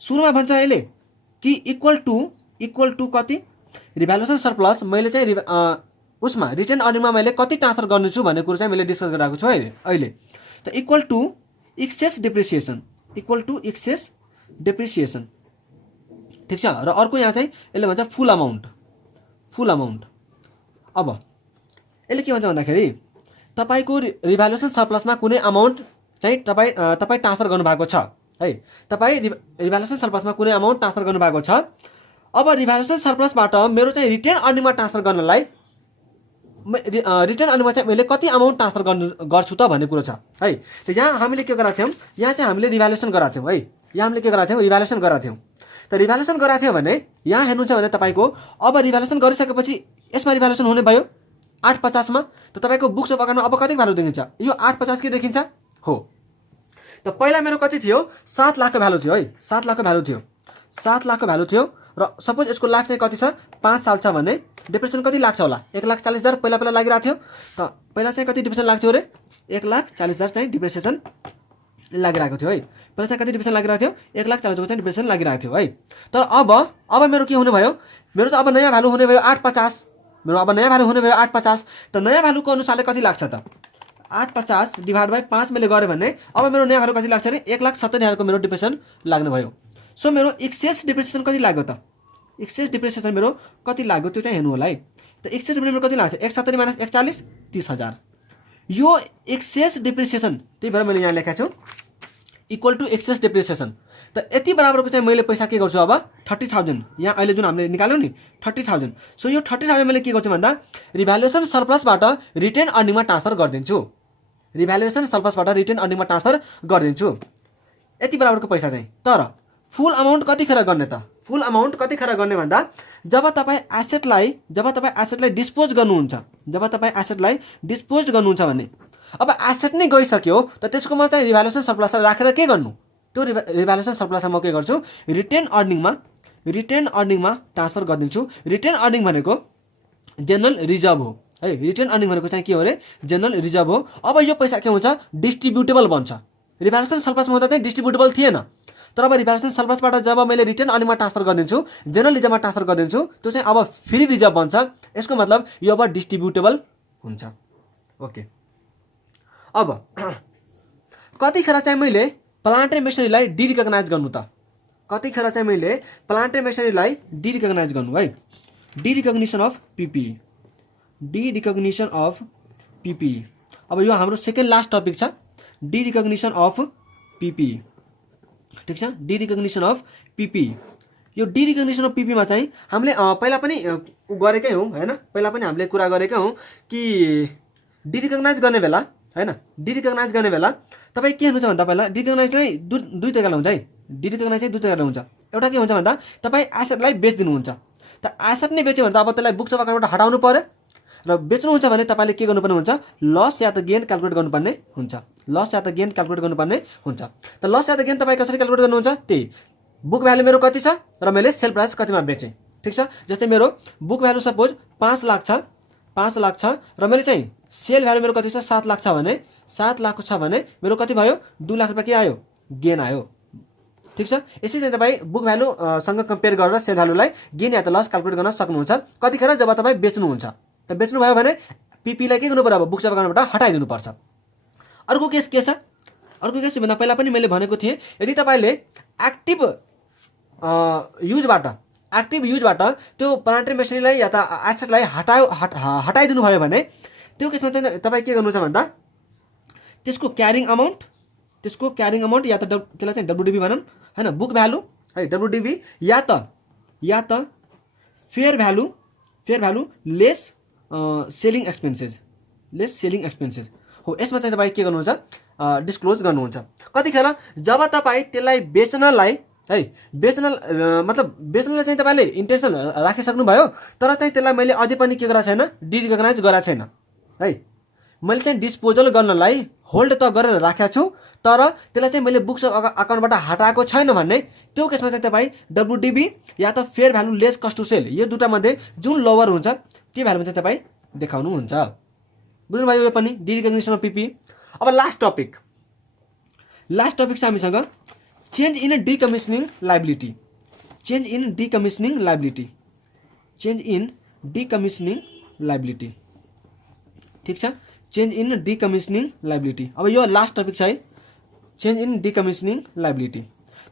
सुरुमा भन्छ यसले कि इक्वल टु कति रिभ्यालुएसन सरप्लस मैले चाहिँ उसमा रिटेन अर्निङमा मैले कति ट्रान्सफर गर्नेछु भन्ने कुरो चाहिँ मैले डिस्कस गरिरहेको छु अहिले। त इक्वल टु एक्सेस डेप्रिसिएसन, ठिक छ। र अर्को यहाँ चाहिँ यसले भन्छ फुल अमाउन्ट। अब यसले के भन्छ भन्दाखेरि तपाईँको रिभ्यालुएसन सरप्लसमा कुनै अमाउन्ट चाहिँ तपाईँ ट्रान्सफर गर्नुभएको छ है, तपाईँ रिभ्यालुएसन सरप्लसमा कुनै अमाउन्ट ट्रान्सफर गर्नुभएको छ। अब रिभ्यालुएसन सरप्लसबाट मेरो चाहिँ रिटेन अर्निङमा ट्रान्सफर गर्नलाई रिटेन अर्निङमा चाहिँ मैले कति अमाउन्ट ट्रान्सफर गर्छु त भन्ने कुरो छ है। त यहाँ हामीले के गरेका थियौँ, यहाँ चाहिँ हामीले रिभ्यालुएसन गरेका थियौँ है, यहाँ हामीले के गरेका थियौँ, रिभ्यालुएसन गरेका थियौँ। त रिभ्यालुएसन गरेका थियौँ भने यहाँ हेर्नुहुन्छ भने तपाईँको अब रिभ्यालुएसन गरिसकेपछि यसमा रिभ्यालुएसन हुने भयो 850 मा। त तपाईँको बुक्स अफ अकाउन्टमा अब कति भ्यालु देखिन्छ, यो 850 के देखिन्छ हो। त पहिला मेरो कति थियो, 7 लाखको भ्यालु थियो है, 7 लाखको भ्यालु थियो र सपोज यसको लाइफ चाहिँ कति छ, 5 साल छ भने डिप्रेसन कति लाग्छ होला, 1,40,000 पहिला लागिरहेको थियो। त पहिला चाहिँ कति डिप्रेसन लाग्थ्यो अरे, 1,40,000 चाहिँ डिप्रेसन लागिरहेको थियो है, पहिला चाहिँ कति डिप्रेसन लागिरहेको थियो, 1,40,000 को चाहिँ डिप्रेसन लागिरहेको थियो है। तर अब मेरो के हुने भयो, मेरो त अब नयाँ भ्यालु हुने भयो 850, मेरो अब नयाँ भ्यालु हुने भयो 850। त नयाँ भ्यालुको अनुसारले कति लाग्छ त, 850 डिभाइड बाई 5 मैले गरेँ भने अब मेरो नयाँ भ्यालु कति लाग्छ अरे, 1,70,000 को मेरो डिप्रेसन लाग्ने भयो। सो मेरो एक्सेस डिप्रेसिएसन कति लाग्यो त, एक्सेस डिप्रेसिएसन मेरो कति लाग्यो त्यो चाहिँ हेर्नु होला है। त एक्सेस डिप्रेसिएसन कति लाग्छ, 170 माइनस 140 30,000 यो एक्सेस डिप्रेसिएसन, त्यही भएर मैले यहाँ लेखेको छु इक्वल टु एक्सेस डिप्रेसिएसन। त यति बराबरको चाहिँ मैले पैसा के गर्छु अब 30,000, यहाँ अहिले जुन हामीले निकाल्यौँ नि 30,000। सो यो 30,000 मैले के गर्छु भन्दा रिभ्यालुएसन सरप्लसबाट रिटेन अर्निङमा ट्रान्सफर गरिदिन्छु, यति बराबरको पैसा चाहिँ। तर फुल अमाउन्ट कतिखेर गर्ने त, फुल अमाउन्ट कतिखेर गर्ने भन्दा जब तपाईँ एसेटलाई डिस्पोज गर्नुहुन्छ, भने अब एसेट नै गइसक्यो त त्यसकोमा चाहिँ रिभ्यालुएसन सरप्लसलाई राखेर के गर्नु, त्यो रिभ्यालुएसन सरप्लसलाई म के गर्छु रिटेन अर्निङमा ट्रान्सफर गरिदिन्छु। रिटेन अर्निङ भनेको जेनरल रिजर्भ हो है, रिटेन अर्निङ भनेको चाहिँ के हो अरे, जेनरल रिजर्भ हो। अब यो पैसा के हुन्छ, डिस्ट्रिब्युटेबल बन्छ। रिभ्यालुएसन सरप्लसमा हुँदा चाहिँ डिस्ट्रिब्युटेबल थिएन, तर अब रिभ्यालुएसन सरप्लसबाट जब मैले रिटेन अर्निङमा ट्रान्सफर गरिदिन्छु, जेनरल रिजर्भमा ट्रान्सफर गरिदिन्छु, त्यो चाहिँ अब फ्री रिजर्भ बन्छ। यसको मतलब यो अब डिस्ट्रिब्युटेबल हुन्छ। ओके, अब कतिखेर चाहिँ मैले प्लान्ट एन्ड मेसिनरीलाई डिरिकग्नाइज गर्नु त, कतिखेर चाहिँ मैले प्लान्ट एन्ड मेसिनरीलाई डिरिकग्नाइज गर्नु है, डिरिकग्निसन अफ पिपी। अब यो हाम्रो सेकेन्ड लास्ट टपिक छ, डिरिकग्निसन अफ पिपी, ठिक छ, डिरिकग्निसन अफ पिपी। यो डिरिकग्निसन अफ पिपीमा चाहिँ हामीले पहिला पनि गरेकै हौँ हैन, पहिला पनि हामीले कुरा गरेकै हौँ कि डिरिकग्नाइज गर्ने बेला हैन, डिरिकग्नाइज गर्ने बेला तपाईँ के हुन्छ भन्दा पहिला डिरिकग्नाइज चाहिँ दुई तरिकाले हुन्छ है, डिरिकग्नाइज चाहिँ दुई तरिकाले हुन्छ। एउटा के हुन्छ भन्दा तपाईँ एसेटलाई बेचिदिनुहुन्छ, त एसेट नै बेच्यो भने त अब त्यसलाई बुक्स अफ अकाउन्टबाट हटाउनु पर्यो र बेच्नुहुन्छ भने तपाईँले के गर्नुपर्ने हुन्छ, लस या त गेन क्याल्कुलेट गर्नुपर्ने हुन्छ, त लस या त गेन तपाईँ कसरी क्याल्कुलेट गर्नुहुन्छ, त्यही बुक भ्यालु मेरो कति छ र मैले सेल प्राइस कतिमा बेचेँ, ठिक छ। जस्तै मेरो बुक भ्यालु सपोज 5 लाख छ र मैले चाहिँ सेल भ्यालु मेरो कति छ 7 लाख छ भने 7 लाखको छ भने मेरो कति भयो 2 लाख रुपियाँ के आयो, गेन आयो, ठिक छ। यसरी चाहिँ तपाईँ बुक भ्यालु सँग कम्पेयर गरेर सेल भ्यालुलाई गेन या त लस क्याल्कुलेट गर्न सक्नुहुन्छ कतिखेर जब तपाईँ बेच्नुहुन्छ। त बेच्नु भयो भने पिपीलाई के गर्नु पर्यो, अब बुक्स अफ अकाउन्टबाट हटाइदिनु पर्छ। अर्को केस के छ, अर्को केस भन्दा पहिला पनि मैले भनेको थिएँ, यदि तपाईँले एक्टिभ युजबाट त्यो प्लान्ट एन्ड मेसिनरीलाई या त एसेटलाई हटाइदिनु भयो भने त्यो केसमा चाहिँ तपाईँ के गर्नुहुन्छ भन्दा त्यसको क्यारिङ अमाउन्ट या त त्यसलाई चाहिँ डब्लुडिबी भनौँ हैन, बुक भ्यालु है डब्लुडिबी या त fair value less selling expenses हो। यसमा चाहिँ तपाईँ के गर्नुहुन्छ, डिस्क्लोज गर्नुहुन्छ। कतिखेर जब तपाईँ त्यसलाई बेच्नलाई चाहिँ तपाईँले इन्टेन्सन राखिसक्नुभयो तर चाहिँ त्यसलाई मैले अझै पनि के गरेको छैन, डिरिकग्नाइज गरेको छैन है, मैले चाहिँ डिस्पोजल गर्नलाई होल्ड त गरेर राखेको छु, तर त्यसलाई चाहिँ मैले बुक्स अकाउन्टबाट हटाएको छैन भने त्यो केसमा चाहिँ तपाईँ WDB या त fair value less cost to sell यो दुटा मध्ये जुन लोवर हुन्छ त्यो भ्यालुमा चाहिँ तपाईँ देखाउनुहुन्छ। बुझ्नुभयो यो पनि डिरेकग्निसन अफ पिपी। अब लास्ट टपिक छ हामीसँग change in decommissioning liability. Change in decommissioning liability, change in decommissioning liability. ठीक छ, चेन्ज इन डिकमिसनिङ लायबिलिटी। अब यो लास्ट टपिक छ है, चेन्ज इन डिकमिसनिङ लायबिलिटी।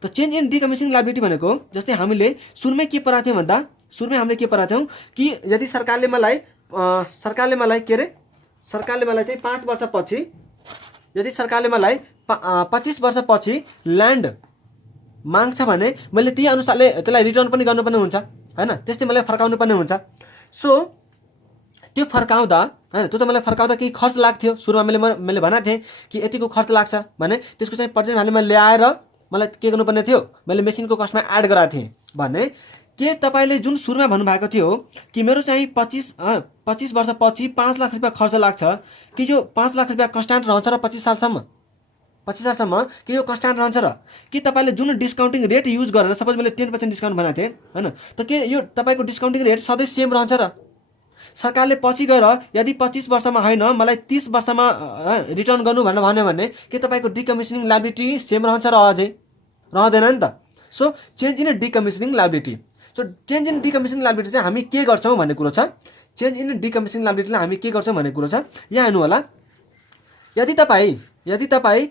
त चेन्ज इन डिकमिसनिङ लायबिलिटी भनेको जस्तै हामीले सुरुमै के पढाएको थियौँ भन्दा सुरुमै हामीले के पढाएको थियौँ कि यदि सरकारले मलाई चाहिँ 5 वर्षपछि, यदि सरकारले मलाई 25 वर्षपछि ल्यान्ड माग्छ भने मैले त्यही अनुसारले त्यसलाई रिटर्न पनि गर्नुपर्ने हुन्छ हैन, त्यस्तै मलाई फर्काउनु पर्ने हुन्छ। सो त्यो फर्काउँदा हैन, त्यो त मलाई फर्काउँदा केही खर्च लाग्थ्यो। सुरुमा मैले भनेको थिएँ कि यतिको खर्च लाग्छ भने त्यसको चाहिँ प्रेजेन्ट भ्यालुमा ल्याएर मलाई के गर्नुपर्ने थियो, मैले मेसिनको कस्टमा एड गराएको थिएँ भने के तपाईँले जुन सुरुमा भन्नुभएको थियो कि मेरो चाहिँ 25 वर्षपछि 5 लाख रुपियाँ खर्च लाग्छ कि यो 5 लाख रुपियाँ कन्स्ट्यान्ट रहन्छ र 25 सालसम्म कि यो कन्स्ट्यान्ट रहन्छ र कि तपाईँले जुन डिस्काउन्टिङ रेट युज गरेर सपोज मैले 10% डिस्काउन्ट बनाएको थिएँ हैन, त के यो तपाईँको डिस्काउन्टिङ रेट सधैँ सेम रहन्छ र सरकारले पछि गएर यदि 25 वर्षमा होइन मलाई 30 वर्षमा रिटर्न गर्नु भनेर भन्यो भने के तपाईँको डिकमिसनिङ लायबिलिटी सेम रहन्छ र अझै रहँदैन नि त। So change in decommissioning liability. So change in decommissioning liability चाहिँ हामी के गर्छौँ भन्ने कुरो छ। चेन्ज इन डिकमिसनिङ लायबिलिटीलाई हामी के गर्छौँ भन्ने कुरो छ। यहाँ हेर्नु होला, यदि तपाईँ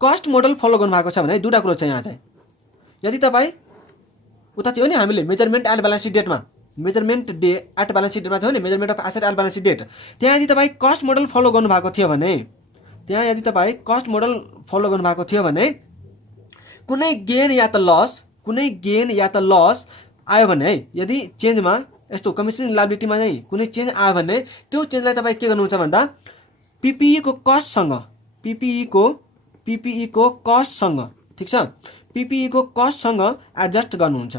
कस्ट मोडल फलो गर्नुभएको छ भने दुईवटा कुरो छ यहाँ चाहिँ। यदि तपाईँ उता थियो नि हामीले मेजरमेन्ट एट ब्यालेन्स सिट डेटमा, मेजरमेन्ट एट ब्यालेन्स सिट डेटमा थियो नि, measurement of asset at balance sheet date, त्यहाँ यदि तपाईँ कस्ट मोडल फलो गर्नुभएको थियो भने कुनै गेन या त लस आयो भने है, यदि चेन्जमा यस्तो कमिसनिङ लायबिलिटीमा चाहिँ कुनै चेन्ज आयो भने त्यो चेन्जलाई तपाईँ के गर्नुहुन्छ भन्दा PPE को कस्टसँग ठीक छ, PPE को कस्टसँग एडजस्ट गर्नुहुन्छ।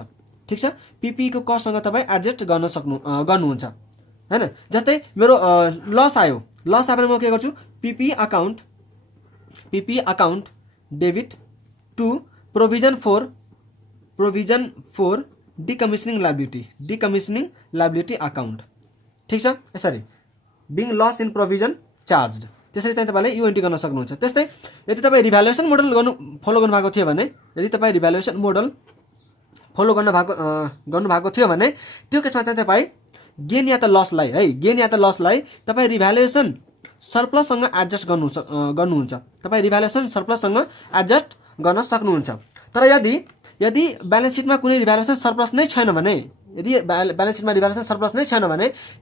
ठीक छ, PPE को कस्टसँग तपाईँ एडजस्ट गर्नुहुन्छ हैन। जस्तै मेरो लस आयो भने म के गर्छु, PPE account debit to provision for decommissioning liability account. ठीक छ, यसरी being loss in provision charge, त्यसरी चाहिँ तपाईँले यो एन्ट्री गर्न सक्नुहुन्छ। त्यस्तै यदि तपाईँ रिभ्यालुएसन मोडल फलो गर्नुभएको थियो भने भने त्यो केसमा चाहिँ तपाईँ गेन या त लसलाई तपाईँ रिभ्यालुएसन सरप्लससँग एडजस्ट गर्नुहुन्छ। तपाईँ रिभ्यालुएसन सरप्लससँग एडजस्ट गर्न सक्नुहुन्छ। तर यदि ब्यालेन्स सिटमा कुनै रिभ्यालुएसन सरप्लस नै छैन भने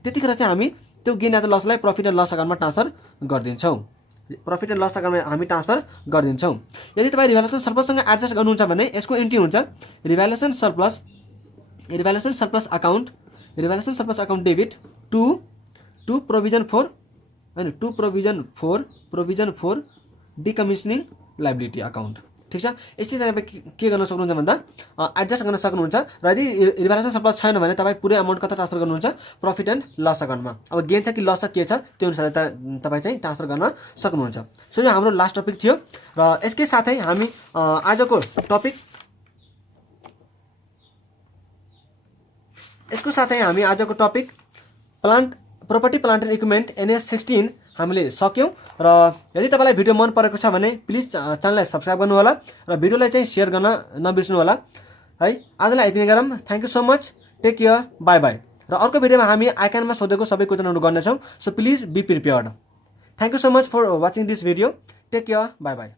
त्यतिखेर चाहिँ हामी त्यो गेन या त लसलाई प्रफिट एन्ड लस अकाउन्टमा ट्रान्सफर गरिदिन्छौँ। यदि तपाईँ रिभ्यालुएसन सरप्लससँग एडजस्ट गर्नुहुन्छ भने यसको एन्ट्री हुन्छ revaluation surplus account debit to provision for decommissioning liability account. ठीक छ, यसरी चाहिँ तपाईँ के गर्न सक्नुहुन्छ भन्दा एडजस्ट गर्न सक्नुहुन्छ। र यदि रिभ्यालुएसन सरप्लस छैन भने तपाईँ पुरै अमाउन्ट कता ट्रान्सफर गर्नुहुन्छ, प्रफिट एन्ड लस अकाउन्टमा। अब गेन छ कि लस छ के छ त्यो अनुसार तपाईँ चाहिँ ट्रान्सफर गर्न सक्नुहुन्छ। सो यो हाम्रो लास्ट टपिक थियो र यसकै साथै हामी आजको topic property plant and equipment NS 16 हामीले सक्यौँ। र यदि तपाईँलाई भिडियो मन परेको छ भने प्लिज च्यानललाई सब्सक्राइब गर्नु होला र भिडियोलाई चाहिँ सेयर गर्न नबिर्सनु होला है। आजलाई यति नै गरौँ। Thank you so much, take care, bye bye. र अर्को भिडियोमा हामी आइकनमा सोधेको सबै क्वेसनहरू गर्नेछौँ। So please be prepared. Thank you so much for watching this video, take care, bye by.